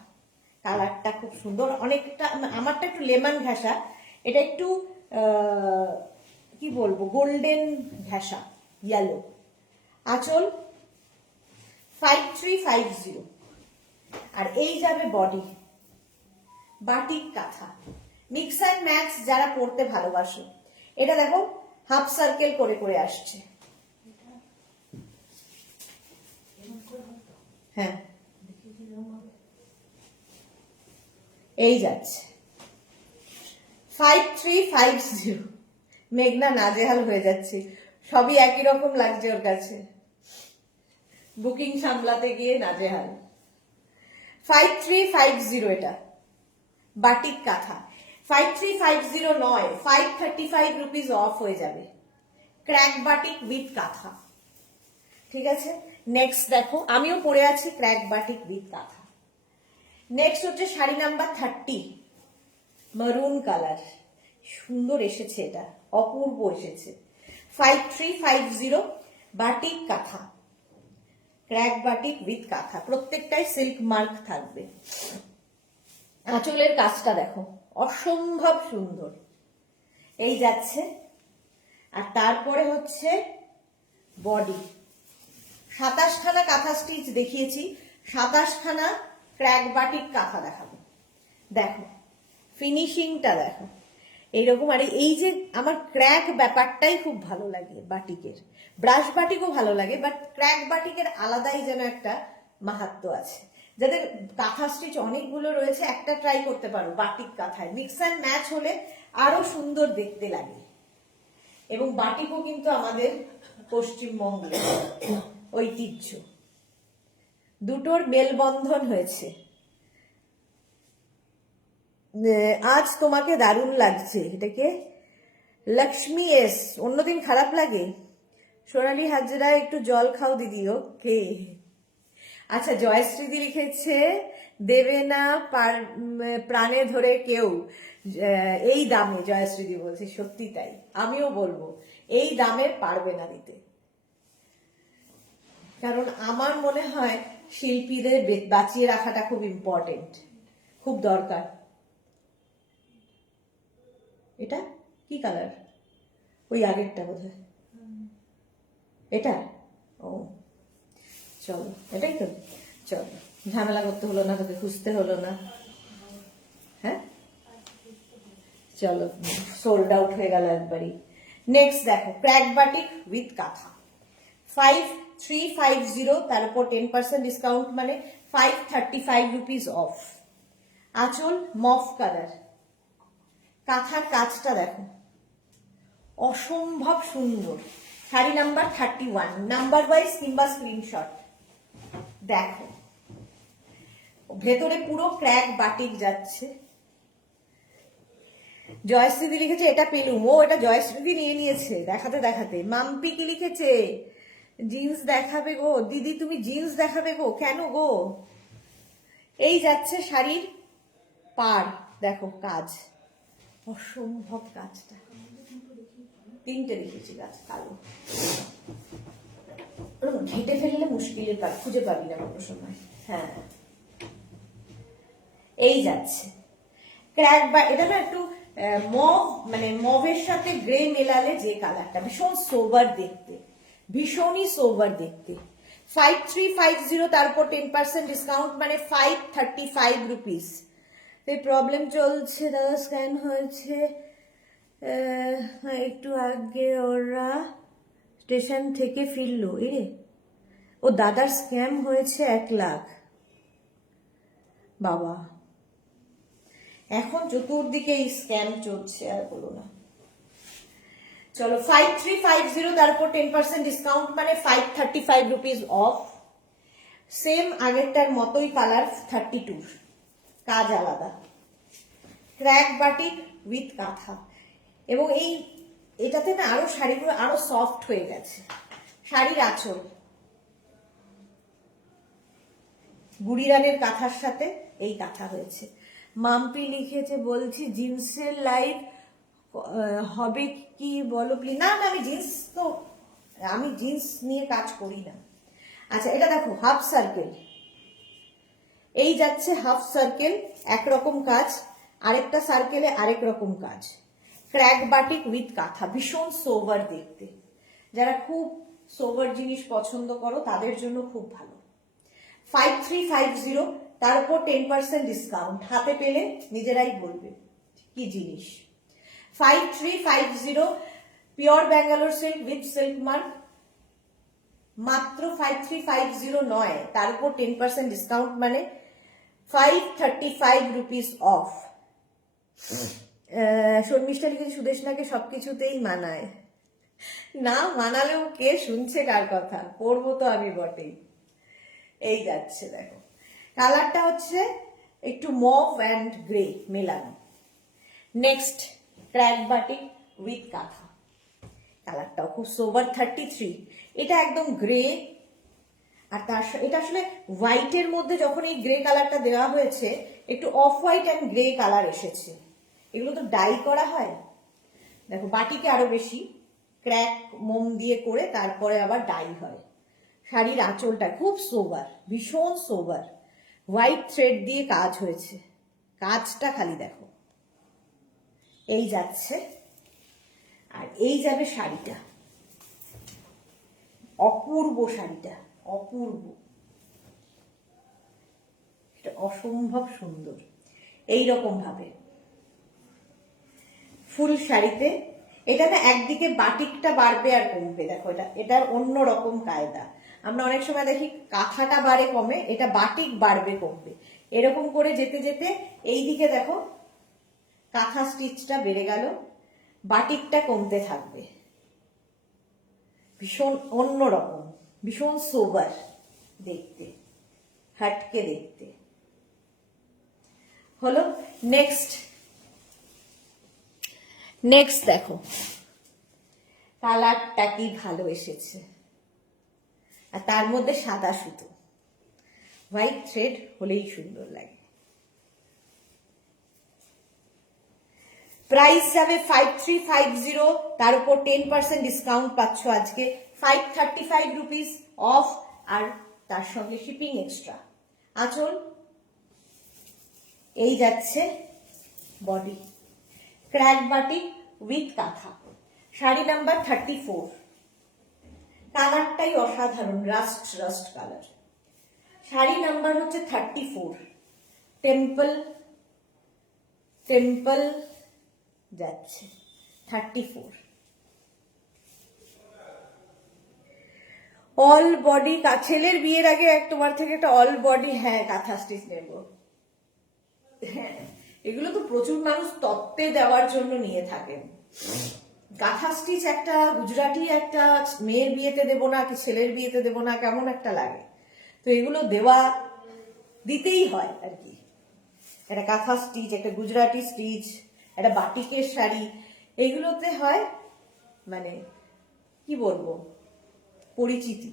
কালারটা খুব সুন্দর, অনেকটা, আমারটা একটু লেমন ঘেঁষা, এটা একটু কি বলবো, গোল্ডেন ঘেঁষা, ইয়েলো। আঁচল 5350, আর এই যাবে বডি। বাটিক কাঁথা মিক্স অ্যান্ড ম্যাচ যারা পড়তে ভালোবাসো, এটা দেখো হাফ সার্কেল করে করে আসছে। হ্যাঁ, এই যাচ্ছে 5350। মেঘনা নাজেহাল হয়ে যাচ্ছে, সবই একই রকম লাগছে ওর কাছে, বুকিং সামলাতে গিয়ে নাজেহাল। 5350 এটা বাটিক কাঁথা। 5350 নয়, 535 রুপিস অফ হয়ে যাবে। ক্র্যাক বাটিক উইথ কাঁথা, ঠিক আছে। নেক্সট দেখো, আমিও পরে আছি ক্র্যাক বাটিক উইথ কাঁথা। নেক্সট হচ্ছে শাড়ি নাম্বার 30, মারুন কালার, সুন্দর এসেছে, এটা অপূর্ব এসেছে। 5350 বাটিক কাঁথা, ক্র্যাক বাটিক উইথ কাঁথা, প্রত্যেকটাই সিল্ক মার্ক থাকবে। আঁচলের কাজটা দেখো, অসম্ভব সুন্দর, এই যাচ্ছে। আর তারপরে হচ্ছে বডি। 27খানা কাঁথা স্টিচ দেখিয়েছি, 27খানা ক্র্যাক বাটিক কাঁথা দেখাবো। দেখো ফিনিশিংটা দেখো এইরকম। আর এই যে আমার ক্র্যাক ব্যাপারটাই খুব ভালো লাগে বাটিকের। ব্রাশ বাটিকও ভালো লাগে, বাট ক্র্যাক বাটিকের আলাদাই যেন একটা মাহাত্ম্য আছে। যাদের কাঁথা স্টিচ অনেকগুলো রয়েছে, একটা ট্রাই করতে পারো বাটিক কাঁথায়, মিক্স অ্যান্ড ম্যাচ হলে আরো সুন্দর দেখতে লাগে। এবং বাটিকও কিন্তু আমাদের পশ্চিমবঙ্গের ঐতিহ্য, দুটোর মেলবন্ধন হয়েছে। আজ তোমাকে দারুণ লাগছে, এটাকে লক্ষ্মী এস, অন্যদিন খারাপ লাগে। সোনালী হাজরা, একটু জল খাও দিদি। ওকে, আচ্ছা, জয়শ্রীদি লিখেছে দেবে না প্রাণে ধরে কেউ, এই দামে। জয়শ্রীদি বলছে সত্যি তাই, আমিও বলবো এই দামে পারবে না দিতে। কারণ আমার মনে হয় শিল্পীদের বাঁচিয়ে রাখাটা খুব ইম্পর্টেন্ট, খুব দরকার। এটা কি কালার? ওই আগেরটা বোধহয় এটা। ও চলো, এটাই তো। চলো, ঝামেলা করতে হলো না, তোকে খুঁজতে হলো না। হ্যাঁ চলো, সোল্ড আউট হয়ে গেল একবারই। নেক্সট দেখো, ক্র্যাক বাটিক উইথ কাঁথা, 5350, তার উপর 10% ডিসকাউন্ট, মানে 535 রুপিস অফ। আঁচল মফ কালার, কাঁথার কাজটা দেখো অসম্ভব সুন্দর। শাড়ি নাম্বার 31, নাম্বার ওয়াইজ কিংবা স্ক্রিনশট দেখো। ভেতরে পুরো ক্র্যাক বাটিক যাচ্ছে। জয়শ্রীদি লিখেছে এটা পেলুম। ও, এটা জয়শ্রীদি নিয়ে নিয়েছে দেখাতে দেখাতে। মাম্পি কি লিখেছে? জিন্স দেখাবে গো দিদি, তুমি জিন্স দেখাবে গো, কেন গো? এই যাচ্ছে শাড়ির পার, দেখো কাজ অসম্ভব, কাজটা 3টে দেখেছি গাছ, কালো ঘেটে ফেললে মুশকিলের কাজ, খুঁজে পাবি না কোনো সময়। হ্যাঁ, এই যাচ্ছে ক্র্যাক বা এটা না একটু মভ, মানে মভের সাথে গ্রে মেলালে যে কালারটা ভীষণ সোবার দেখতে, ভীষণই সোবার দেখতে। 5350, তারপর 10% ডিসকাউন্ট, মানে 535 রুপিস। এই প্রবলেম চলছে দাদা, স্ক্যান হয়েছে একটু আগে, ওরা স্টেশন থেকে ফিরলো। ও দাদার স্ক্যাম হয়েছে 1 লাখ। বাবা, এখন চতুর্দিকে এই স্ক্যাম চলছে, আর বলো না। চলো, 5350, তারপর 10% ডিসকাউন্ট, মানে 535 রুপিস অফ। সেম আগেরটার মতোই কালার, 32, কাজ আলাদা। ক্র্যাক বাটিক উইথ কাঁথা, এবং এটাতে না আরো শাড়িগুলো আরো সফট হয়ে গেছে। শাড়ির আঁচল গুড়িরানের কাঁথার সাথে এই কাঁথা হয়েছে। মাম্পি লিখেছে, বলছি জিন্সের লাইভ হবে কি বলো প্লিজ। না না, আমি জিন্স নিয়ে কাজ করি না। আচ্ছা, এটা দেখো হাফ সার্কেল, এই যাচ্ছে হাফ সার্কেল, একরকম কাজ, আরেকটা সার্কেলে আরেক রকম কাজ। ক্র্যাক বাটিক উইথ কাঁথা, ভীষণ সোবার দেখতে। যারা খুব সোবার জিনিস পছন্দ করো তাদের জন্য খুব ভালো। 5350, তার উপর 10% ডিসকাউন্ট। হাতে পেলে নিজেরাই বলবে কি জিনিস। 5350, pure Bangalore silk with silk mark, মাত্র 5350 নয়, তার উপর 10% ডিসকাউন্ট, মানে 535 রুপিস অফ। শর্মিষ্ঠা লিখেছে, সুদেশনাকে সবকিছুতেই মানায়। না মানালেও কে শুনছে কার কথা, পড়বো তো আমি বটেই। এই যাচ্ছে দেখো, কালারটা হচ্ছে একটু মভ অ্যান্ড গ্রে মেলানো। নেক্সট, ক্র্যাক বাটিক উইথ কাঁথা, কালারটাও খুব সোবার, 33। এটা একদম গ্রে, আর এটা আসলে হোয়াইটের মধ্যে যখন এই গ্রে কালারটা দেওয়া হয়েছে, একটু off white and grey colour এসেছে। এগুলো তো ডাই করা হয়, দেখো বাটিকে আরো বেশি ক্র্যাক মোম দিয়ে করে তারপরে আবার ডাই হয়। শাড়ির আঁচলটা খুব সোবার, ভীষণ সোবার, হোয়াইট থ্রেড দিয়ে কাজ হয়েছে। কাজটা খালি দেখো, এই যাচ্ছে, আর এই যাবে শাড়িটা, অপূর্ব শাড়িটা, অপূর্ব, এটা অসম্ভব সুন্দর। এই রকম ভাবে ফুল শাড়িতে, এটা না একদিকে বাটিকটা বাড়বে আর কমবে, দেখো এটার অন্য রকম কায়দা। আমরা অনেক সময় দেখি কাঁথাটা বাড়ে কমে, এটা বাটিক বাড়বে কমবে, এরকম করে যেতে যেতে এই দিকে দেখো কাঁথা স্টিচটা বেড়ে গেল, বাটিকটা কমতে থাকবে। ভীষণ অন্যরকম, ভীষণ সোবার দেখতে, হাটকে দেখতে হলো। নেক্সট দেখো, কালারটা কি ভালো এসেছে, আর তার মধ্যে সাদা সুতো, হোয়াইট থ্রেড হলেই সুন্দর লাগে। প্রাইস যাবে 5350, তার উপর 10% ডিসকাউন্ট পাচ্ছ আজকে, 535 রুপিস অফ আর তার সঙ্গে শিপিং এক্সট্রা। আঁচল এই যাচ্ছে, body crack batik with kantha. Sari number 34। কালারটাই অসাধারণ, rust rust colour. Sari number হচ্ছে 34। টেম্পল টেম্পল যাচ্ছে 34। অল বডি, ছেলের বিয়ের আগে তোমার থেকে একটা অল বডি, হ্যাঁ, কাঁথা স্টিচ নেব। হ্যাঁ, এগুলো তো প্রচুর মানুষ তত্ত্বে দেওয়ার জন্য নিয়ে থাকেন। কাঁথা স্টিচ একটা গুজরাটি, একটা মেয়ের বিয়েতে দেবো না কি ছেলের বিয়েতে দেবো না, কেমন একটা লাগে। তো এগুলো দিতেই হয় আর কি। একটা কাঁথা স্টিচ, একটা গুজরাটি স্টিচ, একটা বাটিকের শাড়ি, এইগুলোতে হয় মানে কি বলবো, পরিচিতি,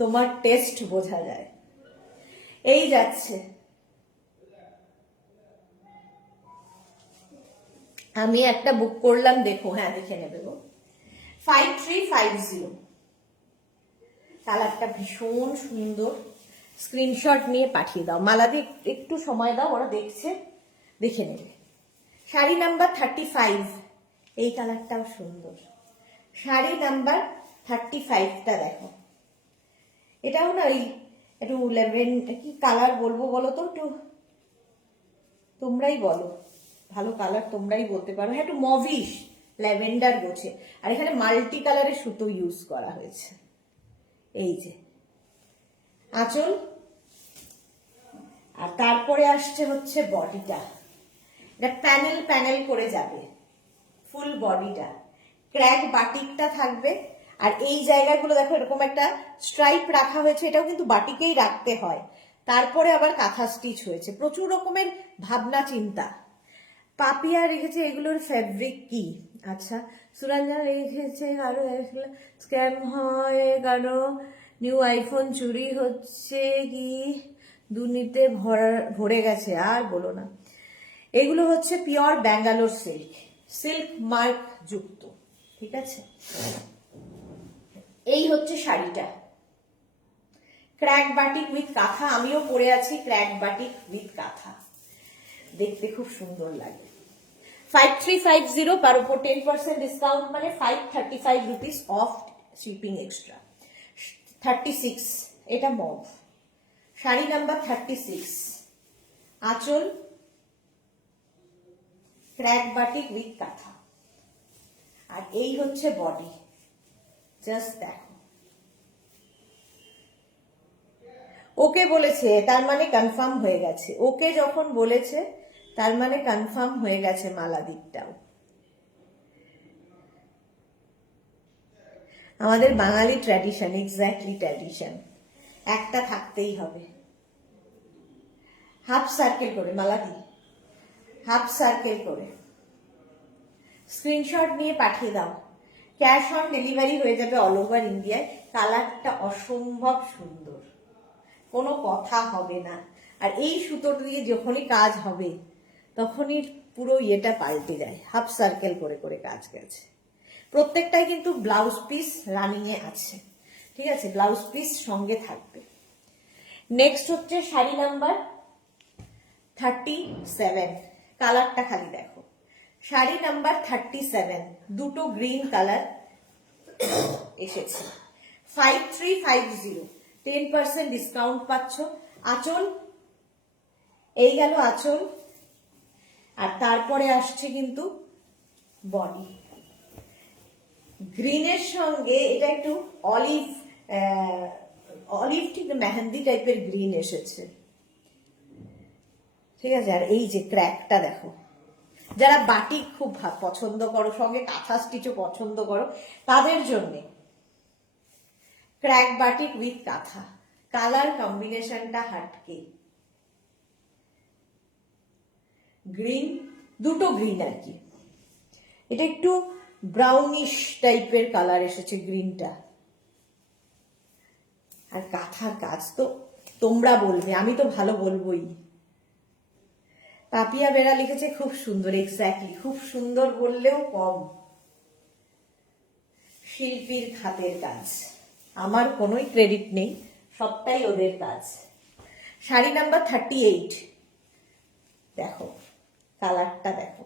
তোমার টেস্ট বোঝা যায়। এই যাচ্ছে, আমি একটা বুক করলাম, দেখো, হ্যাঁ দেখে নেবে গো। 5350। কালারটা ভীষণ সুন্দর। স্ক্রিনশট নিয়ে পাঠিয়ে দাও, মালাদি একটু সময় দাও, ওরা দেখছে, দেখে নেবে। শাড়ি নাম্বার 35। এই কালারটাও সুন্দর। শাড়ি নাম্বার 35টা দেখো, এটাও না ওই একটু কি কালার বলবো বলো তো, একটু তোমরাই বলো, ভালো কালার তোমরাই বলতে পারো। হ্যাঁ, একটু মভিশ ল্যাভেন্ডার গোছে, আর এখানে মাল্টি কালারের সুতো ইউজ করা হয়েছে। এই যে আঁচল, আর তারপরে আসছে হচ্ছে বডিটা। এটা প্যানেল প্যানেল করে যাবে ফুল বডিটা। ক্র্যাক বাটিকটা থাকবে, আর এই জায়গাগুলো দেখো এরকম একটা স্ট্রাইপ রাখা হয়েছে, এটাও কিন্তু বাটিকেই রাখতে হয়। তারপরে আবার কাঁথা স্টিচ হয়েছে, প্রচুর রকমের ভাবনা চিন্তা। পাপিয়া রেখেছে, এগুলোর ফ্যাব্রিক কি? আচ্ছা, সুরঞ্জনা রেখেছে কারো স্ক্যাম হয়, কারো নিউ আইফোন চুরি হচ্ছে, কি দুর্নীতিতে ভরে গেছে, আর বলো না। এগুলো হচ্ছে pure Bangalore silk, silk mark যুক্ত, ঠিক আছে। এই হচ্ছে শাড়িটা, ক্র্যাক বাটিক উইথ কাঁথা। আমিও পরে আছি ক্র্যাক বাটিক উইথ কাঁথা, দেখতে খুব সুন্দর লাগে। 5350, তার উপর 10% ডিসকাউন্ট, মানে 535 রুপিস অফ শিপিং এক্সট্রা। 36, এটা মভ। শাড়ি নাম্বার 36। আঁচল ক্র্যাক বাটিক উইথ কাঁথা, আর এই হচ্ছে বডি। জাস্ট দেখো, ওকে বলেছে তার মানে কনফার্ম হয়ে গেছে। ওকে যখন বলেছে তার মানে কনফার্ম হয়ে গেছে মালাদিকটাও। আমাদের বাঙালি ট্র্যাডিশন, এক্স্যাক্টলি ট্র্যাডিশন, একটা থাকতেই হবে। হাফ সার্কেল করে মালাদি, হাফ সার্কেল করে স্ক্রিনশট নিয়ে পাঠিয়ে দাও। ক্যাশ অন ডেলিভারি হয়ে যাবে অল ওভার ইন্ডিয়ায়। কালারটা অসম্ভব সুন্দর, কোনো কথা হবে না। আর এই সুতোর দিয়ে যখনই কাজ হবে তখনই পুরো ইয়েটা পাল্টে যায়। হাফ সার্কেল করে করে কাজ গেছে। প্রত্যেকটাই কিন্তু ব্লাউজ পিস রানিং এ আছে, ঠিক আছে, ব্লাউজ পিস সঙ্গে থাকবে। নেক্সট হচ্ছে শাড়ি নাম্বার 37। কালারটা খালি দেখো, শাড়ি নাম্বার 37, দুটো গ্রিন কালার এসেছে। 5350, 10% ডিসকাউন্ট পাচ্ছ। আঁচল, এই গেল আঁচল, আর তারপরে আসছে কিন্তু বডি। গ্রিনের সঙ্গে এটা একটু অলিভ, অলিভ ঠিক মেহেন্দি টাইপের গ্রিন এসেছে, ঠিক আছে। আর এই যে ক্র্যাকটা দেখো, যারা বাটিক খুব পছন্দ করো, সঙ্গে কাঁথা স্টিচও পছন্দ করো, তাদের জন্য ক্র্যাক বাটিক উইথ কাঁথা। কালার কম্বিনেশনটা হাটকে, গ্রিন, দুটো গ্রিন আর কি। এটা একটু ব্রাউনিশ টাইপের কালার এসেছে গ্রিনটা। আর কাঁথার কাজ তো তোমরা বলবে, আমি তো ভালো বলবোই। পাপিয়া বেড়া লিখেছে খুব সুন্দর, এক্স্যাক্টলি খুব সুন্দর বললেও কম। শিল্পীর হাতের কাজ, আমার কোনোই ক্রেডিট নেই, সবটাই ওদের কাজ। শাড়ি নাম্বার 38, দেখো কালারটা দেখো,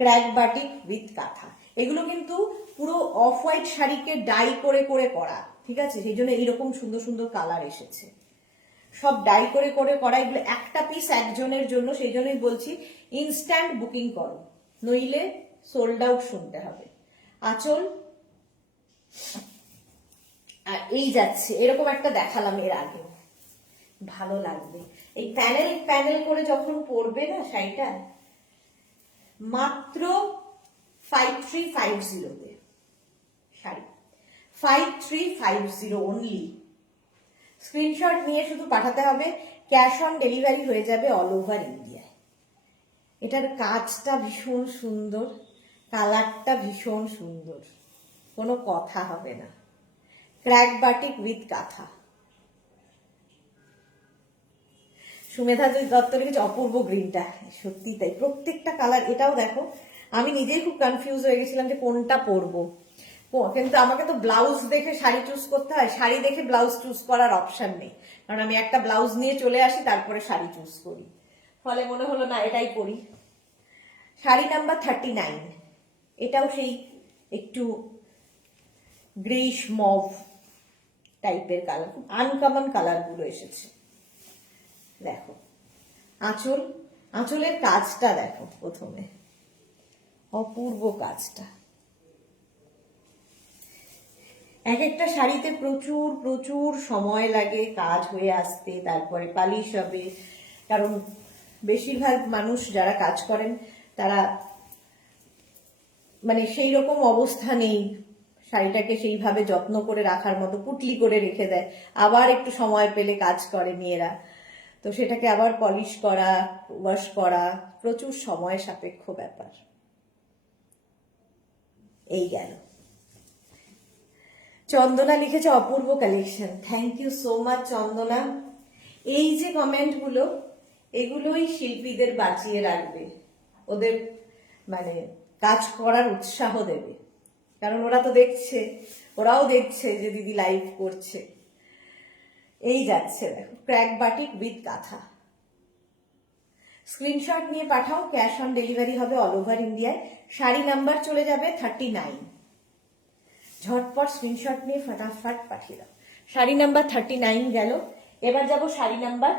ক্র্যাক বাটিক উইথ কাঁথা। এগুলো কিন্তু পুরো অফ হোয়াইট শাড়িকে ডাই করে করে করা, ঠিক আছে, সেই জন্য এইরকম সুন্দর সুন্দর কালার এসেছে, সব ডাই করে করে করা। এগুলো একটা পিস একজনের জন্য, সেই জন্যই বলছি ইনস্ট্যান্ট বুকিং করো, নইলে সোল্ড আউট শুনতে হবে। আঁচল, আর এই যাচ্ছে এরকম একটা দেখালাম এর আগে, ভালো লাগবে। এই প্যানেল প্যানেল করে যখন পরবে না শাড়িটা, মাত্র 5350 শাড়ি, 5350 অনলি। স্ক্রিনশট নিয়ে শুধু পাঠাতে হবে, ক্যাশ অন ডেলিভারি হয়ে যাবে অল ওভার ইন্ডিয়ায়। এটার কাজটা ভীষণ সুন্দর, কালারটা ভীষণ সুন্দর, কোনো কথা হবে না। ক্র্যাক বাটিক উইথ কাঁথা। সুমেধা দত্ত লিখেছে অপূর্ব গ্রিনটা, সত্যি তাই, প্রত্যেকটা কালার। এটাও দেখো, আমি নিজেই খুব কনফিউজ হয়ে গেছিলাম যে কোনটা পরবো, কিন্তু আমাকে তো ব্লাউজ দেখে শাড়ি চুজ করতে হয়, শাড়ি দেখে ব্লাউজ চুজ করার অপশন নেই, কারণ আমি একটা ব্লাউজ নিয়ে চলে আসি তারপরে শাড়ি চুজ করি, ফলে মনে হলো না এটাই পরি। শাড়ি নাম্বার 39, এটাও সেই একটু গ্রেইশ মভ টাইপের কালার, খুব আনকমন কালার গুলো এসেছে। দেখো আঁচল, আঁচলের কাজটা দেখো, প্রথমে অপূর্ব কাজটা। এক একটা শাড়িতে প্রচুর প্রচুর সময় লাগে কাজ হয়ে আসতে, তারপরে পালিশ হবে, কারণ বেশিরভাগ মানুষ যারা কাজ করেন তারা মানে সেই রকম অবস্থা নেই, শাড়িটাকে সেইভাবে যত্ন করে রাখার মতো, পুটলি করে রেখে দেয়, আবার একটু সময় পেলে কাজ করে মেয়েরা, তো সেটাকে আবার পলিশ করা, ওয়াশ করা, প্রচুর সময় সাপেক্ষ ব্যাপার। এই গেল। চন্দনা লিখেছে অপূর্ব collection, thank you so much Chandana. এই যে কমেন্টগুলো, এগুলোই শিল্পীদের বাঁচিয়ে রাখবে, ওদের মানে কাজ করার উৎসাহ দেবে, কারণ ওরা তো দেখছে, ওরাও দেখছে যে দিদি লাইভ করছে। এই যাচ্ছে দেখো, ক্র্যাক বাটিক উইথ কাঁথা। স্ক্রিনশট নিয়ে পাঠাও, ক্যাশ অন ডেলিভারি হবে অল ওভার ইন্ডিয়ায়। শাড়ি নাম্বার চলে যাবে 39, ঝটপট স্ক্রিনশট নিয়ে ফটাফট পাঠিয়ে দাও। শাড়ি নাম্বার 39 গেল। এবার যাব শাড়ি নাম্বার,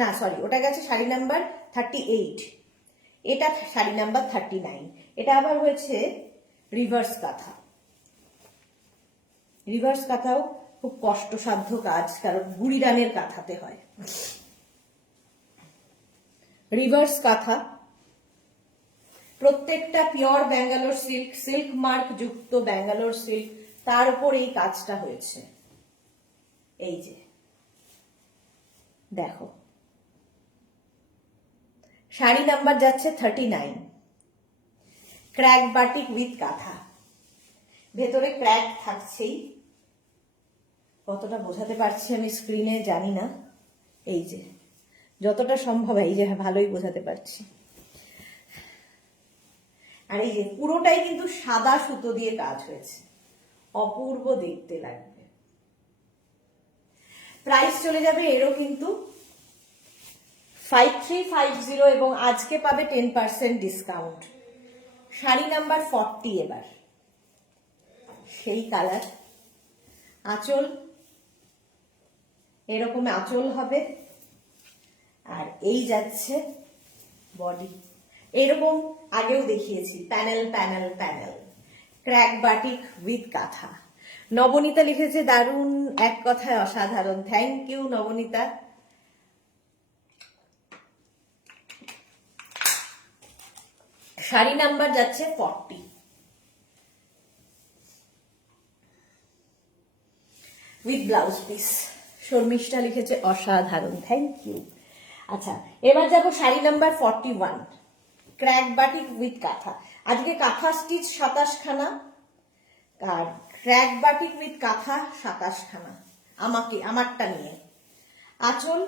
না সরি, ওটা গেছে শাড়ি নাম্বার 38, এটা শাড়ি নাম্বার 39। এটা আবার হয়েছে রিভার্স কাঁথা। রিভার্স কাঁথাও খুব কষ্টসাধ্য কাজ, কারণ গুড়ি রানের কাঁথাতে হয়। রিভার্স কাঁথা, প্রত্যেকটা pure Bangalore silk, silk mark যুক্ত ব্যাঙ্গালোর সিল্ক, তার উপর এই কাজটা হয়েছে। এই যে দেখো, শাড়ি নাম্বার যাচ্ছে 39, ক্র্যাক বাটিক উইথ কাঁথা। ভেতরে ক্র্যাক থাকছেই, কতটা বোঝাতে পারছি আমি স্ক্রিনে জানি না, এই যে যতটা সম্ভব, এই যে ভালোই বোঝাতে পারছি। আর এই যে পুরোটাই কিন্তু সাদা সুতো দিয়ে কাজ হয়েছে, অপূর্ব দেখতে লাগবে। প্রাইস চলে যাবে এরও কিন্তু 5350, এবং আজকে পাবে 10% ডিসকাউন্ট। শাড়ি নাম্বার 40, এবার সেই কালার। আঁচল, এরকম আঁচল হবে, আর এই যাচ্ছে বডি, এরকম আগেও দেখিয়েছি, panel panel panel, crack batik with kantha. Nabanita লিখেছে দারুণ, এক কথায় অসাধারণ, thank you Nabanita. Sari number যাচ্ছে 40, উইথ ব্লাউজ পিস। শর্মিষ্ঠা লিখেছে অসাধারণ, থ্যাংক ইউ। আচ্ছা, এবার যাবো sari number 41, crack batik with কাঁথা। আজকে কাঁথা স্টিচ 27 খানা, আর ক্র্যাক বাটিক উইথ কাঁথা 27 খানা, আমারটা নিয়ে। আঁচল,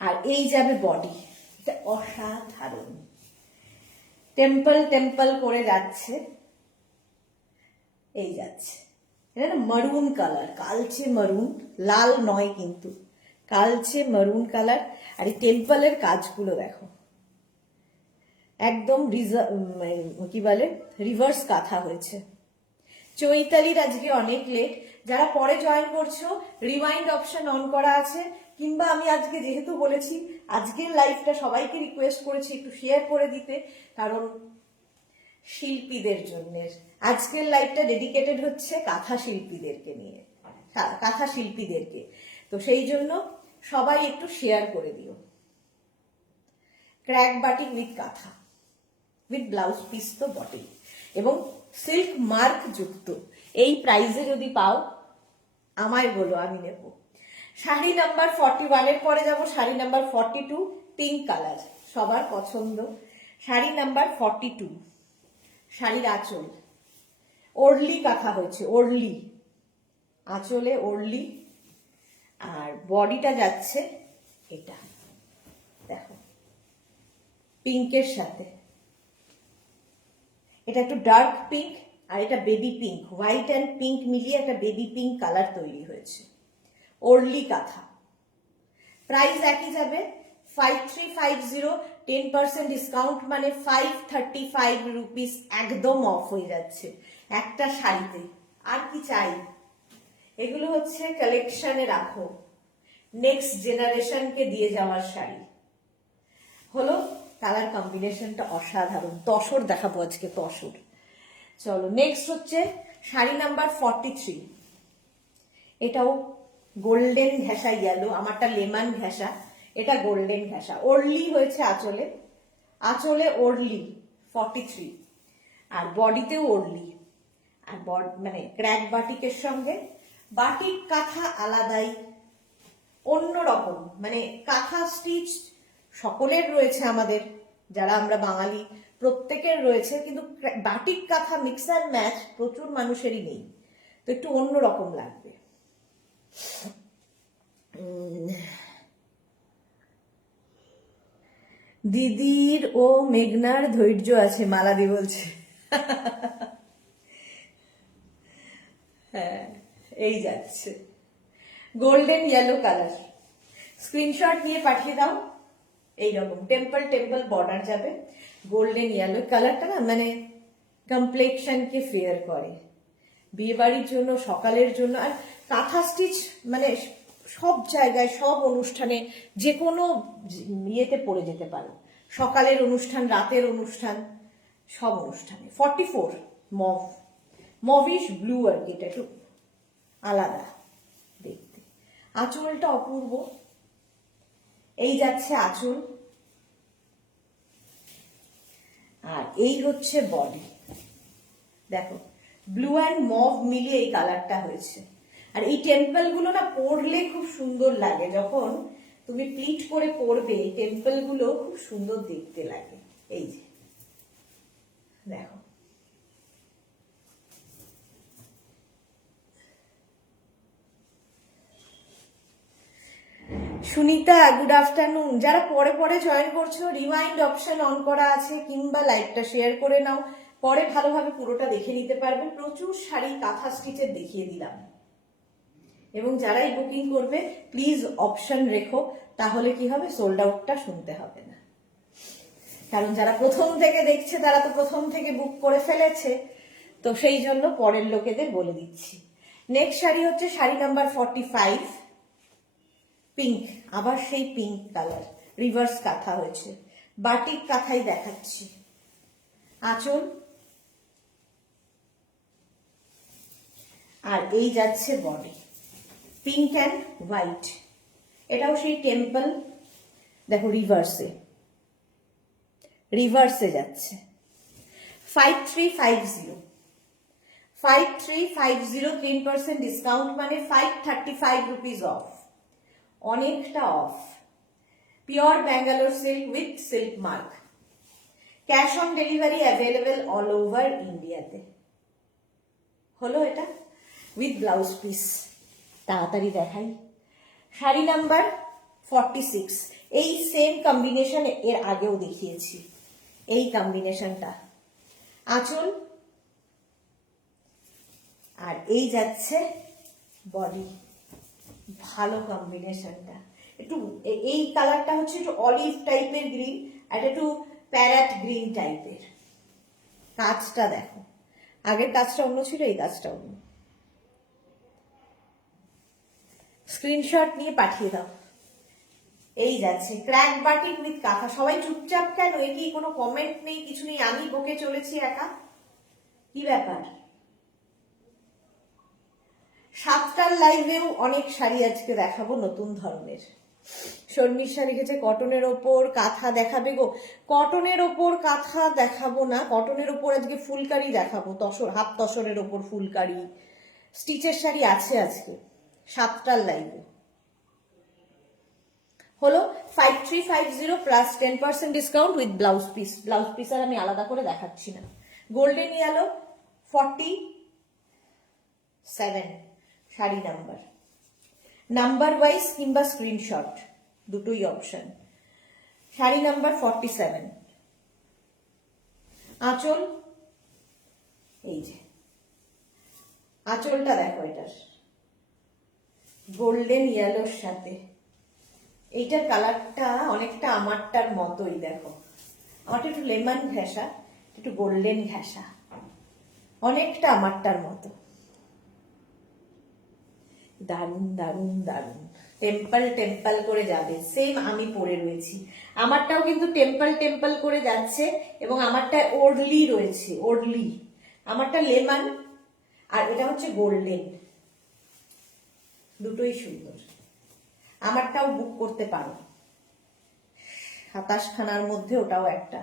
আর এই যাবে বডি, এটা অসাধারণ। টেম্পল টেম্পল করে যাচ্ছে, এই যাচ্ছে। এটা না মারুন কালার, কালচে মারুন, লাল নয় কিন্তু, কালচে মারুন কালার। আর এই টেম্পলের কাজগুলো দেখো, একদম কি বলে রিভার্স কাঁথা হয়েছে। চৈতালির আজকে অনেক লেট, যারা পরে জয়েন করছো রিমাইন্ড অপশন অন করা আছে, কিংবা আমি আজকে যেহেতু বলেছি আজকের লাইভটা সবাইকে রিকোয়েস্ট করেছি একটু শেয়ার করে দিতে, কারণ শিল্পীদের জন্য আজকের লাইভটা ডেডিকেটেড হচ্ছে কাঁথা শিল্পীদেরকে নিয়ে, কাঁথা শিল্পীদেরকে। তো সেই জন্য সবাই একটু শেয়ার করে দিও। ক্র্যাক বাটিক উইথ কাঁথা, উইথ ব্লাউজ পিস তো বটেই, এবং সিল্ক মার্ক যুক্ত। এই প্রাইজে যদি পাও আমায় বলো, আমি নেব। শাড়ি নাম্বার 41 এর পরে যাব শাড়ি নাম্বার 42, পিঙ্ক কালার, সবার পছন্দ। শাড়ি নাম্বার 42, শাড়ির আঁচল ওরলি কাঁথা হয়েছে, ওরলি আঁচলে ওরলি, আর বডিটা যাচ্ছে এটা দেখো পিঙ্কের সাথে, এটা একটু ডার্ক পিঙ্ক আর এটা baby pink, white and pink মিলিয়ে একটা বেবি পিঙ্ক কালার তৈরি হয়েছে, ওরলি কাঁথা। প্রাইস একই যাবে 5350, 10% ডিসকাউন্ট মানে 535 রুপিস, একদম অফ হয়ে যাচ্ছে একটা শাড়িতে। আর কি চাই? এগুলো হচ্ছে কালেকশনে রাখো, নেক্সট জেনারেশনকে দিয়ে যাওয়ার শাড়ি। হলো কালার কম্বিনেশনটা অসাধারণ, তসর দেখাবো আজকে, তসর। চলো নেক্সট হচ্ছে শাড়ি নাম্বার 43, এটাও গোল্ডেন ঘেঁষা ইয়েলো, আমারটা লেমন ঘেঁষা, এটা গোল্ডেন ঘেঁষা, ওরলি হয়েছে আঁচলে, আঁচলে ওরলি 43, আর বডিতেও ওরলি, আর মানে ক্র্যাক বাটিকের সঙ্গে বাটিক কাঁথা আলাদাই অন্যরকম, মানে কাঁথা স্টিচ সকলের রয়েছে, আমাদের যারা আমরা বাঙালি প্রত্যেকের রয়েছে, কিন্তু বাটিক কাঁথা মিক্স অ্যান্ড ম্যাচ প্রচুর মানুষেরই নেই, তো একটু অন্যরকম লাগবে। দিদির ও মেঘনার ধৈর্য আছে, মালাদি বলছে। হ্যাঁ, এই যাচ্ছে গোল্ডেন ইয়েলো কালার, স্ক্রিনশট নিয়ে পাঠিয়ে দাও। এইরকম টেম্পল টেম্পল বর্ডার যাবে, গোল্ডেন ইয়েলো কালারটা না মানে কমপ্লেক্সনকে ফেয়ার করে, বিয়ে বাড়ির জন্য, সকালের জন্য। আর কাঁথা স্টিচ মানে সব জায়গায়, সব অনুষ্ঠানে, যে কোনো ইয়েতে পরে যেতে পারো, সকালের অনুষ্ঠান, রাতের অনুষ্ঠান, সব অনুষ্ঠানে। 44 মভ, মভিশ ব্লু আর কি, এটা একটু আলাদা দেখতে। আঁচলটা অপূর্ব, এই যাচ্ছে আঁচল, আর এই হচ্ছে বডি। দেখো ব্লু অ্যান্ড মভ মিলিয়ে এই কালারটা হয়েছে। আর এই টেম্পল গুলো না পরলে খুব সুন্দর লাগে, যখন তুমি প্লিট করে পরবে এই টেম্পল গুলো খুব সুন্দর দেখতে লাগে। এই যে দেখো, সুনিতা গুড আফটারনুন। যারা পরে পরে জয়েন করছো রিমাইন্ড অপশন অন করা আছে, কিংবা লাইভটা শেয়ার করে নাও, পরে ভালোভাবে পুরোটা দেখে নিতে পারবে। প্রচুর শাড়ি কাঁথা স্টিচের দেখিয়ে দিলাম, এবং যারাই বুকিং করবে প্লিজ অপশন রেখো, তাহলে কি হবে সোল্ড আউটটা শুনতে হবে না, কারণ যারা প্রথম থেকে দেখছে তারা তো প্রথম থেকে বুক করে ফেলেছে, তো সেই জন্য পরের লোকেদের বলে দিচ্ছি। নেক্সট শাড়ি হচ্ছে শাড়ি নাম্বার 45, পিঙ্ক, আবার সেই পিঙ্ক কালার, রিভার্স কাঁথা হয়েছে, বাটিক কাঁথাই দেখাচ্ছি, আঁচল, আর এই যাচ্ছে বডি, পিঙ্ক অ্যান্ড হোয়াইট, এটাও সেই টেম্পল, দেখো রিভার্সে, রিভার্সে যাচ্ছে। 5350, 5350, 3% ডিসকাউন্ট মানে 535 রুপিস অফ, অনেকটা of. Pure Bangalore silk with silk mark, cash on delivery available all over ইন্ডিয়াতে। হলো এটা উইথ ব্লাউজ পিস। তাড়াতাড়ি দেখাই শাড়ি নাম্বার 46, এই সেম কম্বিনেশন এর আগেও দেখিয়েছি, এই কম্বিনেশনটা আঁচল, আর এই যাচ্ছে বডি। ভালো কম্বিনেশনটা, একটু এই কালারটা হচ্ছে একটু অলিভ টাইপের গ্রিন, আর একটু প্যারেট গ্রিন টাইপের। কাজটা দেখো, আগের কাজটা অন্য ছিল, এই কাজটা অন্য। স্ক্রিনশট নিয়ে পাঠিয়ে দাও। এই যাচ্ছে ক্র্যাক বাটিক উইথ কাঁথা। সবাই চুপচাপ কেন? এ কি কোনো কমেন্ট নেই, কিছু নেই? আমি বকে চলেছি একা? কি ব্যাপার? 7টার লাইভেও অনেক শাড়ি আজকে দেখাবো নতুন ধরনের। শর্মিষ্ঠা লিখেছে কটনের ওপর কাঁথা দেখাবে গো। কটনের ওপর কাঁথা দেখাবো না, কটনের ওপর আজকে ফুলকারি দেখাবো, তসর, হাফ তসরের ওপর ফুলকারি স্টিচের শাড়ি আছে আজকে 7টার লাইভে। হলো 5350 plus 10% discount with blouse piece. Blouse piece আর আমি আলাদা করে দেখাচ্ছি না। গোল্ডেন ইয়েলো 47 শাড়ি নাম্বার, নাম্বার ওয়াইজ কিংবা স্ক্রিনশট দুটোই অপশন। শাড়ি নাম্বার 47। আঁচল, এই যে আঁচলটা দেখো, এটার গোল্ডেন ইয়েলোর সাথে এইটার কালারটা অনেকটা আমারটার মতোই। দেখো আমারটা একটু লেমন ঘেঁষা, একটু গোল্ডেন ঘেঁষা, অনেকটা আমারটার মতো। দারুন দারুন দারুন, টেম্পল টেম্পল করে যাবে। সেম আমি পরে রয়েছি, আমারটাও কিন্তু টেম্পল টেম্পল করে যাচ্ছে, এবং আমারটা ওর্ডলি রয়েছে, ওর্ডলি। আমারটা লেমন, আর এটা হচ্ছে গোল্ডেন। দুটোই সুন্দর। আমারটাও বুক করতে পারো, 27 খানার মধ্যে ওটাও একটা।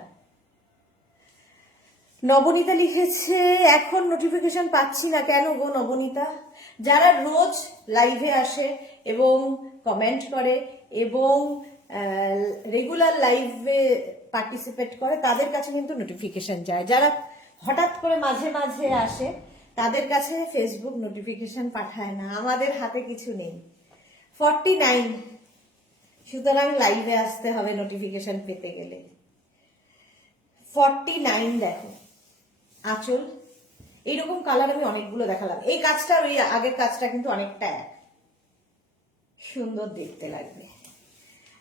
নবনীতা লিখেছে এখন নোটিফিকেশন পাচ্ছি না, কেন গো নবনীতা? যারা রোজ লাইভে আসে এবং কমেন্ট করে এবং রেগুলার লাইভে পার্টিসিপেট করে তাদের কাছে কিন্তু নোটিফিকেশন যায়। যারা হঠাৎ করে মাঝে মাঝে আসে তাদের কাছে ফেসবুক নোটিফিকেশন পাঠায় না। আমাদের হাতে কিছু নেই। 49, সুতরাং লাইভে আসতে হবে নোটিফিকেশন পেতে গেলে। 49 দেখো আঁচল, এইরকম কালার আমি অনেকগুলো দেখালাম। এই কাজটা ওই আগের কাজটা কিন্তু অনেকটা এক, সুন্দর দেখতে লাগবে।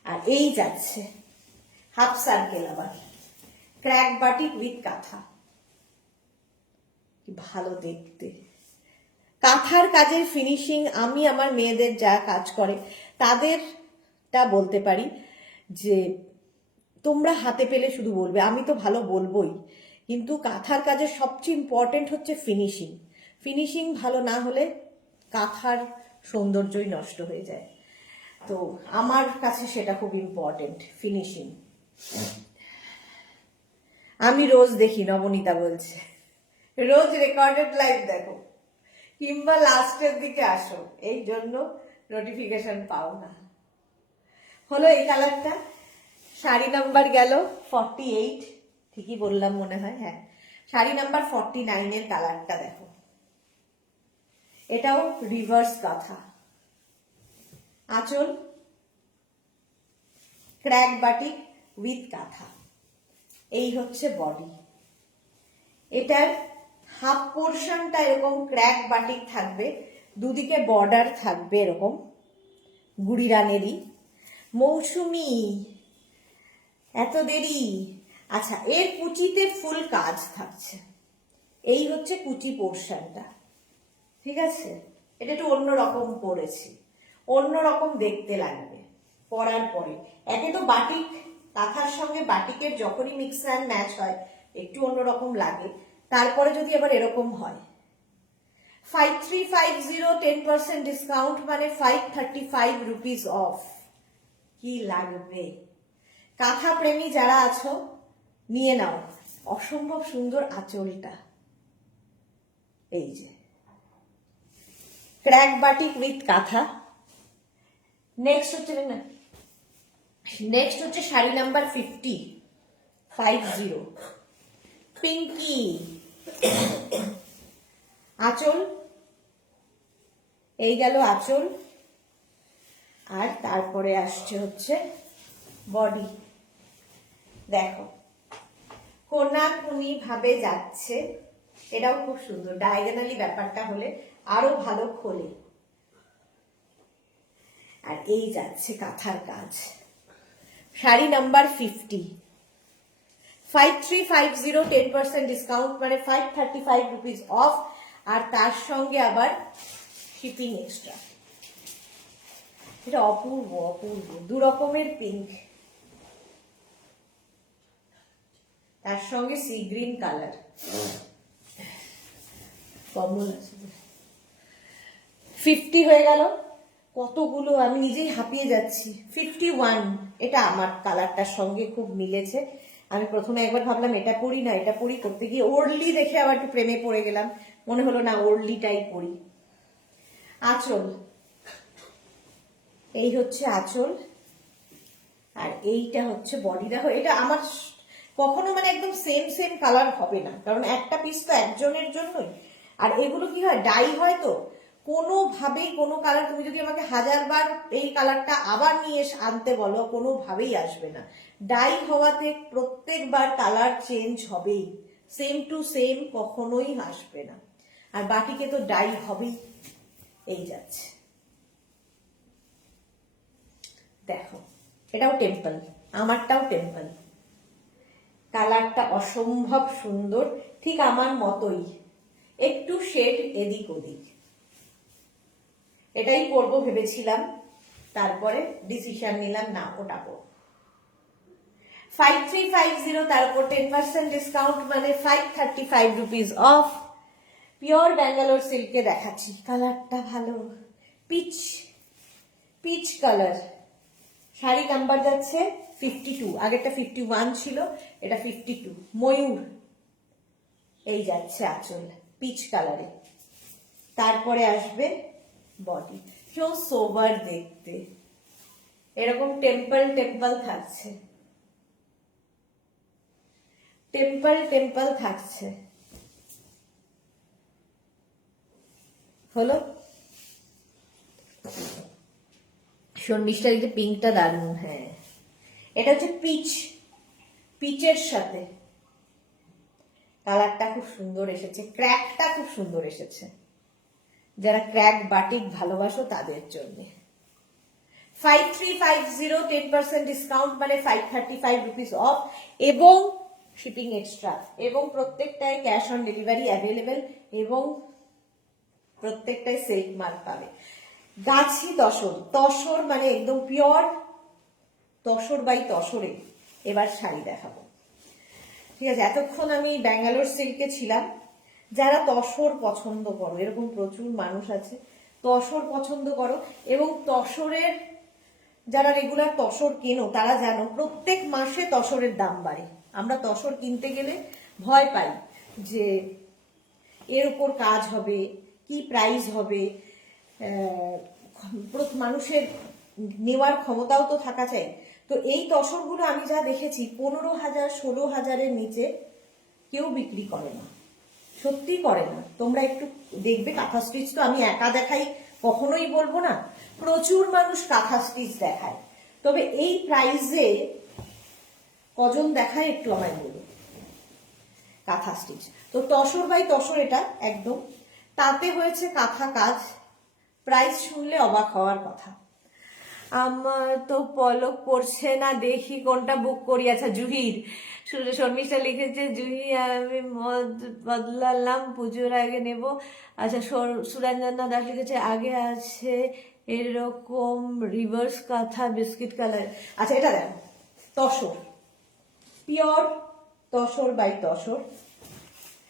আর এই যাচ্ছে হাফ সার্কেল, আবার ক্র্যাক বাটিক উইথ কাঁথা, ভালো দেখতে। কাঁথার কাজের ফিনিশিং আমি আমার মেয়েদের যা কাজ করে তাদেরটা বলতে পারি যে তোমরা হাতে পেলে শুধু বলবে, আমি তো ভালো বলবোই, কিন্তু কাঁথার কাজের সবচেয়ে ইম্পর্টেন্ট হচ্ছে ফিনিশিং। ফিনিশিং ভালো না হলে কাঁথার সৌন্দর্যই নষ্ট হয়ে যায়। তো আমার কাছে সেটা খুব ইম্পর্টেন্ট, ফিনিশিং। আমি রোজ দেখি, নবনীতা বলছে রোজ রেকর্ডেড লাইভ দেখো কিংবা লাস্টের দিকে আসো, এই জন্য নোটিফিকেশন পাও না। হলো এই কালারটা। শাড়ি নাম্বার গেল 48, ঠিকই বললাম মনে হয়, হ্যাঁ। শাড়ি নাম্বার 49 এর কালারটা দেখো, এটাও রিভার্স কাঁথা। আঁচল ক্র্যাক বাটিক উইথ কাঁথা, এই হচ্ছে বডি। এটার হাফ পোর্শনটা এরকম ক্র্যাক বাটিক থাকবে, দুদিকে বর্ডার থাকবে এরকম গুড়ি রানেরই। মৌসুমি এত দেরি? আচ্ছা, এর কুচিতে ফুল কাজ থাকছে, এই হচ্ছে কুচি পোর্শনটা, ঠিক আছে? এটা একটু অন্যরকম করেছি, অন্যরকম দেখতে লাগবে পরার পরে। একে তো বাটিক, কাঁথার সঙ্গে বাটিকের যখনই মিক্স অ্যান্ড ম্যাচ হয় একটু অন্যরকম লাগে, তারপরে যদি আবার এরকম হয়। 5350 10% ডিসকাউন্ট মানে 535 রুপিস অফ। কি লাগবে? কাঁথা প্রেমী যারা আছো নিয়ে নাও। অসম্ভব সুন্দর আঁচলটা, এই যে ক্র্যাক বাটিক উইথ কাঁথা। নেক্সট হচ্ছে শাড়ি নাম্বার 50 পিঙ্কি। আঁচল, এই গেল আঁচল, আর তারপরে আসছে হচ্ছে বডি। দেখো কোনাকুনি ভাবে যাচ্ছে, এটাও খুব সুন্দর। ডায়াগোনালি ব্যাপারটা হলে আরো ভালো খোলে। আর এই যাচ্ছে কাঁথার কাজ। শাড়ি নাম্বার 50, 5350, 10% ডিসকাউন্ট, মানে 535 রুপিস অফ। আর তার সঙ্গে আবার শিপিং এক্সট্রা। এটা অপূর্ব অপূর্ব, দু রকমের পিঙ্ক, তার সঙ্গে সি গ্রিন কালার, কমন আছে। 50 হয়ে গেল। কতগুলো, আমি নিজেই হাঁপিয়ে যাচ্ছি। 51, এটা আমার কালারটার সঙ্গে খুব মিলেছে। আমি প্রথমে একবার ভাবলাম এটা পরি না এটা পরি, করতে গিয়ে ওরলি দেখে আবার একটু প্রেমে পড়ে গেলাম। মনে হলো না ওরলিটাই পরি। আঁচল, এই হচ্ছে আঁচল, আর এইটা হচ্ছে বডি। দেখো এটা আমার কখনো মানে একদম সেম সেম কালার হবে না, কারণ একটা পিস তো একজনের জন্যই। আর এগুলো কি হয়, ডাই হয়, তো কোনোভাবেই কোনো কালার, তুমি যদি আমাকে 1000বার এই কালারটা আবার নিয়ে আনতে বলো, কোনোভাবেই আসবে না। ডাই হওয়াতে প্রত্যেকবার কালার চেঞ্জ হবেই, সেম টু সেম কখনোই আসবে না। আর বাটিকে তো ডাই হবেই। এই যাচ্ছে, দেখো এটাও টেম্পল, আমারটাও টেম্পল। কালারটা অসম্ভব সুন্দর, ঠিক আমার মতোই, একটু শেড এদিক ওদিক। এটাই পরবো ভেবেছিলাম, তারপরে ডিসিশন নিলাম না ওটা পরবো। 5350, তার উপর 10% ডিসকাউন্ট, মানে 535 রুপিস অফ। পিওর ব্যাঙ্গালোর সিল্কে দেখাচ্ছি। কালারটা ভালো, peach peach colour. Sari number যাচ্ছে 52, আগেরটা 51 ছিল, এটা 52। ময়ূর, এই যাচ্ছে আঁচল পিচ কালারে। তারপরে আসবে বডি, কেউ সোবার দেখতে, এরকম টেম্পল টেম্পল থাকছে, টেম্পল টেম্পল থাকছে। হলো শর্মিষ্ঠার এই যে পিঙ্কটা দারুণ। হ্যাঁ, এটা হচ্ছে পিচ, পিচের সাথে কালারটা খুব সুন্দর এসেছে, ক্র্যাকটা খুব সুন্দর এসেছে। যারা ক্র্যাক বাটিক ভালোবাসো তাদের জন্য। 5350, 10% ডিসকাউন্ট, মানে 535 রুপিস অফ, এবং শিপিং এক্সট্রা, এবং প্রত্যেকটায় ক্যাশ অন ডেলিভারি অ্যাভেলেবেল, এবং প্রত্যেকটায় সিল্ক মার্ক পাবে। গাছি তসর, তসর মানে একদম পিওর তসর বাই তসরে। এবার শাড়ি দেখাবো, ঠিক আছে? এতক্ষণ আমি ব্যাঙ্গালোর সিল্কে ছিলাম। যারা তসর পছন্দ করো, এরকম প্রচুর মানুষ আছে, তসর পছন্দ করো, এবং তসরের যারা রেগুলার তসর কেনো তারা জানো প্রত্যেক মাসে তসরের দাম বাড়ে। আমরা তসর কিনতে গেলে ভয় পাই যে এর উপর কাজ হবে, কি প্রাইস হবে, মানুষের নেওয়ার ক্ষমতাও তো থাকা চাই। তো এই তসরগুলো আমি যা দেখেছি 15,000 16,000-এর নিচে কেউ বিক্রি করে না, সত্যি করে না। তোমরা একটু দেখবে, কাঁথা স্টিচ তো আমি একা দেখাই কখনোই বলবো না, প্রচুর মানুষ কাঁথা স্টিচ দেখায়, তবে এই প্রাইসে কজন দেখায় একটু আমায় বলুন। কাঁথা স্টিচ তো তসর বাই তসর, এটা একদম তাতে হয়েছে কাঁথা কাজ। প্রাইস শুনলে অবাক হওয়ার কথা। আমার তো পলক পড়ছে না, দেখি কোনটা বুক করি। আচ্ছা, জুহির, শর্মিষ্ঠা লিখেছে জুহি আমি মদ বদলালাম, পুজোর আগে নেব। আচ্ছা, সুরঞ্জনা দাস লিখেছে আগে আছে এরকম রিভার্স কাঁথা বিস্কিট কালার। আচ্ছা, এটা দেখো, তসর, পিওর তসর বাই তসর,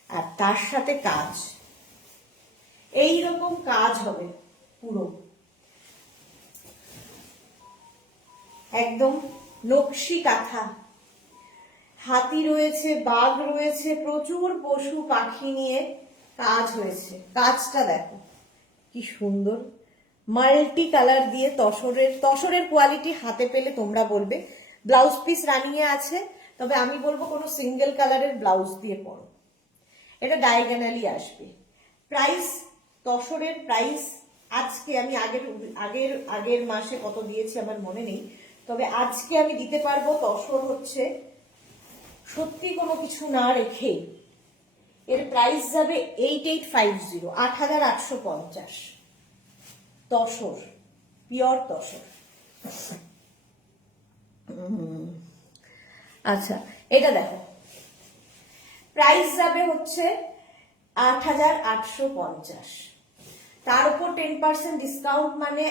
আর তার সাথে কাজ, এইরকম কাজ হবে পুরো, একদম নকশি কাঁথা। হাতি রয়েছে, বাঘ রয়েছে, প্রচুর পশু পাখি নিয়ে কাজ হয়েছে। কাজটা দেখো কি সুন্দর, মাল্টি কালার দিয়ে তসরের কোয়ালিটি হাতে পেলে তোমরা বলবে। ব্লাউজ পিস রানিয়ে আছে, তবে আমি বলবো কোনো সিঙ্গেল কালারের ব্লাউজ দিয়ে পরো, এটা ডায়াগোনালি আসবে। প্রাইস, তসরের প্রাইস আজকে আমি আগের মাসে কত দিয়েছি আমার মনে নেই, তবে আজকে আমি দিতে পারবো। তসর হচ্ছে সত্যি কোনো কিছু না রেখে এর প্রাইস যাবে 8850, 8850, তসর, পিওর তসর। আচ্ছা, এটা দেখো, প্রাইস যাবে হচ্ছে 8850, তার উপর 10% ডিসকাউন্ট, মানে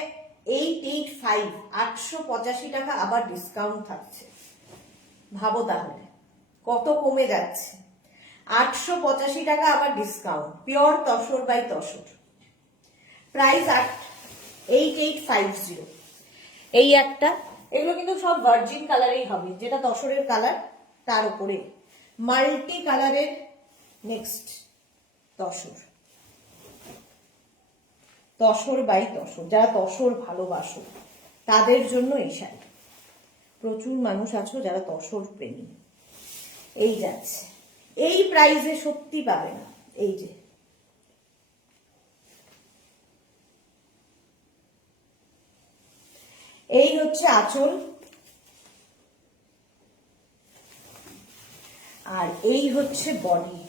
885, 885 টাকা আবার ডিসকাউন্ট থাকছে। ভাবো তাহলে কত কমে যাচ্ছে। 885 টাকা আবার discount, pure tussar by tussar, price 8850। এই একটা, এগুলো কিন্তু সব ভার্জিন কালারেই হবে, যেটা তসরের কালার তার উপরে মাল্টি কালারের। নেক্সট তসর, তসর বাই তসর, যারা তসর ভালোবাসো তাদের জন্য এই শাড়ি। প্রচুর মানুষ আছো যারা তসর প্রেমী। এই যাচ্ছে, এই প্রাইসে সত্যি পাবে না। এই যে এই হচ্ছে আঁচল, আর এই হচ্ছে বডি,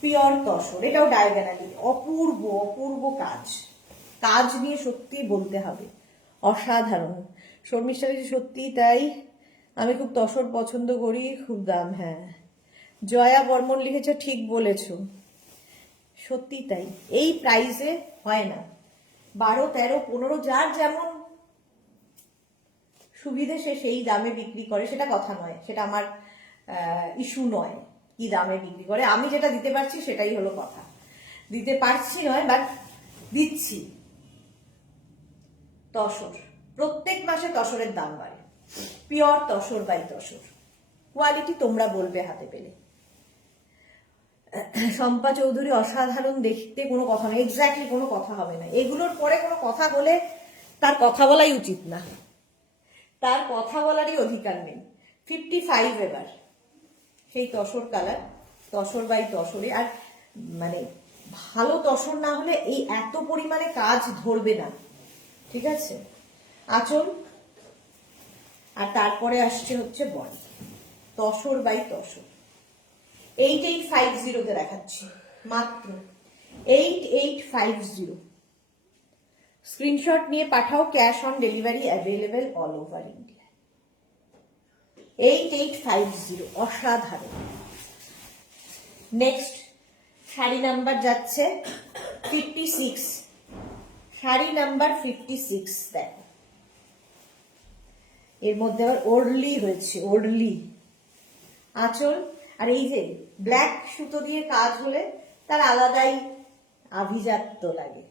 পিওর তসর, এটাও ডায়াগোনালি। অপূর্ব অপূর্ব কাজ, কাজ নিয়ে সত্যি বলতে হবে অসাধারণ। শর্মিষ্ঠা সত্যি তাই, আমি খুব তসর পছন্দ করি, খুব দাম। হ্যাঁ, জয়া বর্মন লিখেছে, ঠিক বলেছ, সত্যি তাই। এই প্রাইসে হয় না। 12, 13, 15 যার যেমন সুবিধে সে সেই দামে বিক্রি করে, সেটা কথা নয়, সেটা আমার ইস্যু নয় কি দামে বিক্রি করে। আমি যেটা দিতে পারছি সেটাই হলো কথা। দিতে পারছি নয়, বাট দিচ্ছি। তসর, প্রত্যেক মাসে তসরের দাম বাড়ে, pure tussar by tussar, quality তোমরা বলবে হাতে পেলে। শম্পা চৌধুরী অসাধারণ দেখতে, কোনো কথা নেই, এক্স্যাক্টলি কোনো কথা হবে না। এগুলোর পরে কোনো কথা বলে তার কথা বলাই উচিত না, তার কথা বলারই অধিকার নেই। 55 এবার সেই তসর কালার, তসর বাই তসরে। আর মানে ভালো তসর না হলে এই এত পরিমাণে কাজ ধরবে না, ঠিক আছে। আঁচল, আর তারপরে আসছে হচ্ছে বডি, তসর বাই তসর। 8850 দেখাচ্ছি, মাত্র 8850। স্ক্রিনশট নিয়ে পাঠাও, cash on delivery available all over India. 8850, অসাধারণ। নেক্সট শাড়ি নাম্বার যাচ্ছে 56, শাড়ি নাম্বার 56। দেখো, এর মধ্যে আবার ওরলি হয়েছে, ওরলি আঁচল। আর এই যে ব্ল্যাক সুতো দিয়ে কাজ হলে তার আলাদাই আভিজাত্য লাগে।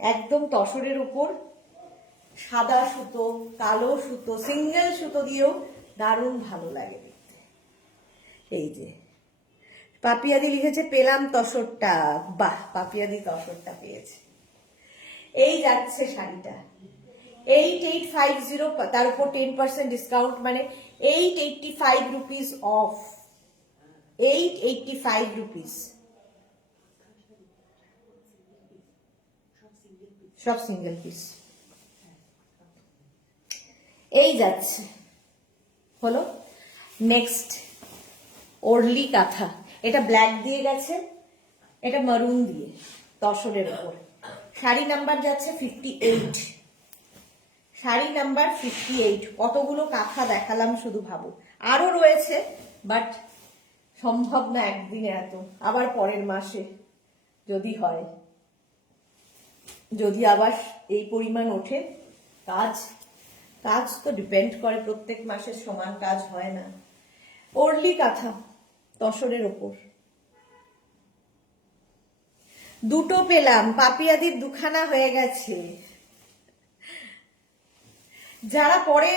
একদম তসরের উপর সাদা সুতো, কালো সুতো, সিঙ্গেল সুতো দিয়েও দারুণ ভালো লাগে দেখতে। এই যে পাপিয়াদি লিখেছে, পেলাম তসরটা। বাহ, পাপিয়াদি তসরটা পেয়েছে। এই যাচ্ছে শাড়িটা 8850, তার উপর 10% ডিসকাউন্ট, মানে 885 রুপিস অফ, 885 রুপিস, সব সিঙ্গেল পিস। এই যাচ্ছে হলো। নেক্সট ওরলি কাঁথা, এটা ব্ল্যাক দিয়ে গেছে, এটা মারুন দিয়ে, তসরের উপর। শাড়ি নাম্বার যাচ্ছে 58, শাড়ি নাম্বার 58। কতগুলো কাঁথা দেখালাম শুধু ভাবো, আরো রয়েছে, বাট সম্ভব না একদিনে এত। আবার পরের মাসে যদি হয়, যদি আবার এই পরিমাণ ওঠে। কাজ কাজ তো ডিপেন্ড করে, প্রত্যেক মাসে সমান কাজ হয় না। ওরলি কাঁথা তসরের ওপর, দুটো পেলাম, পাপিয়াদির দুখানা হয়ে গেছে। যারা পরে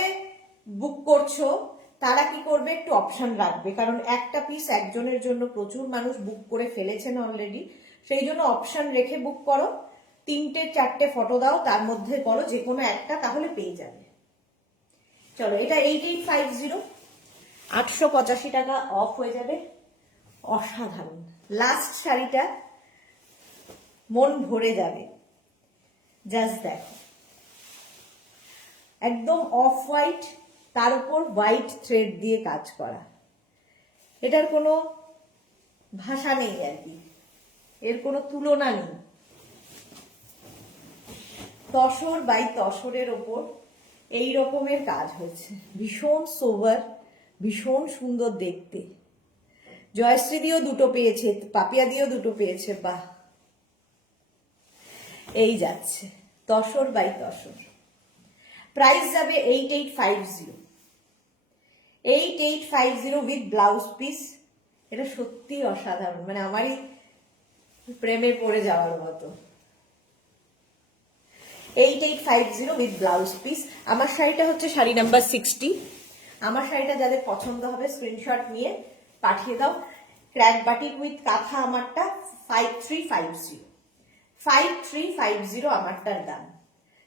বুক করছো তারা কি করবে, একটু অপশন রাখবে, কারণ একটা পিস একজনের জন্য প্রচুর মানুষ বুক করে ফেলেছেন অলরেডি, সেই জন্য অপশন রেখে বুক করো। 3টে 4টে ফটো দাও, তার মধ্যে করো যে কোনো একটা, তাহলে পেয়ে যাবে। চলো, এটা 8850, 885 টাকা অফ হয়ে যাবে। অসাধারণ, লাস্ট শাড়িটা মন ভরে যাবে। জাস্ট দেখো, একদম অফ হোয়াইট, তার উপর হোয়াইট থ্রেড দিয়ে কাজ করা। এটার কোনো ভাষা নেই আর কি, এর কোনো তুলনা নেই। তসর বাই তসরের ওপর এই রকমের কাজ হয়েছে, ভীষণ সোবার, ভীষণ সুন্দর দেখতে। জয়শ্রী দিয়েও দুটো পেয়েছে, পাপিয়া দিয়েও দুটো পেয়েছে, বাহ। এই যাচ্ছে তসর বাই তসর। প্রাইস যাবে 8850, 8850 উইথ ব্লাউজ পিস। এটা সত্যি অসাধারণ, মানে আমারই প্রেমে পড়ে যাওয়ার মতো। 8850 উইথ ব্লাউজ পিস। আমার শাড়িটা হচ্ছে শাড়ি নাম্বার 60। আমার শাড়িটা যাদের পছন্দ হবে স্ক্রিনশট নিয়ে পাঠিয়ে দাও। ক্র্যাক বাটিক উইথ কাঁথা আমারটা 5350, 5350 আমারটার দাম।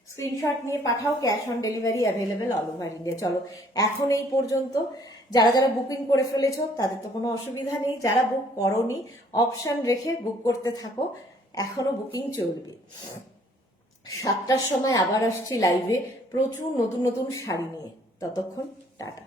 স্ক্রিনশট নিয়ে পাঠাও, cash on delivery available all over India. চলো এখন এই পর্যন্ত। যারা যারা বুকিং করে ফেলেছো তাদের তো কোনো অসুবিধা নেই, যারা বুক করোনি অপশন রেখে বুক করতে থাকো, এখনো বুকিং চলবে। 7টার সময় আবার আসছি লাইভে প্রচুর নতুন নতুন শাড়ি নিয়ে। ততক্ষণ টাটা।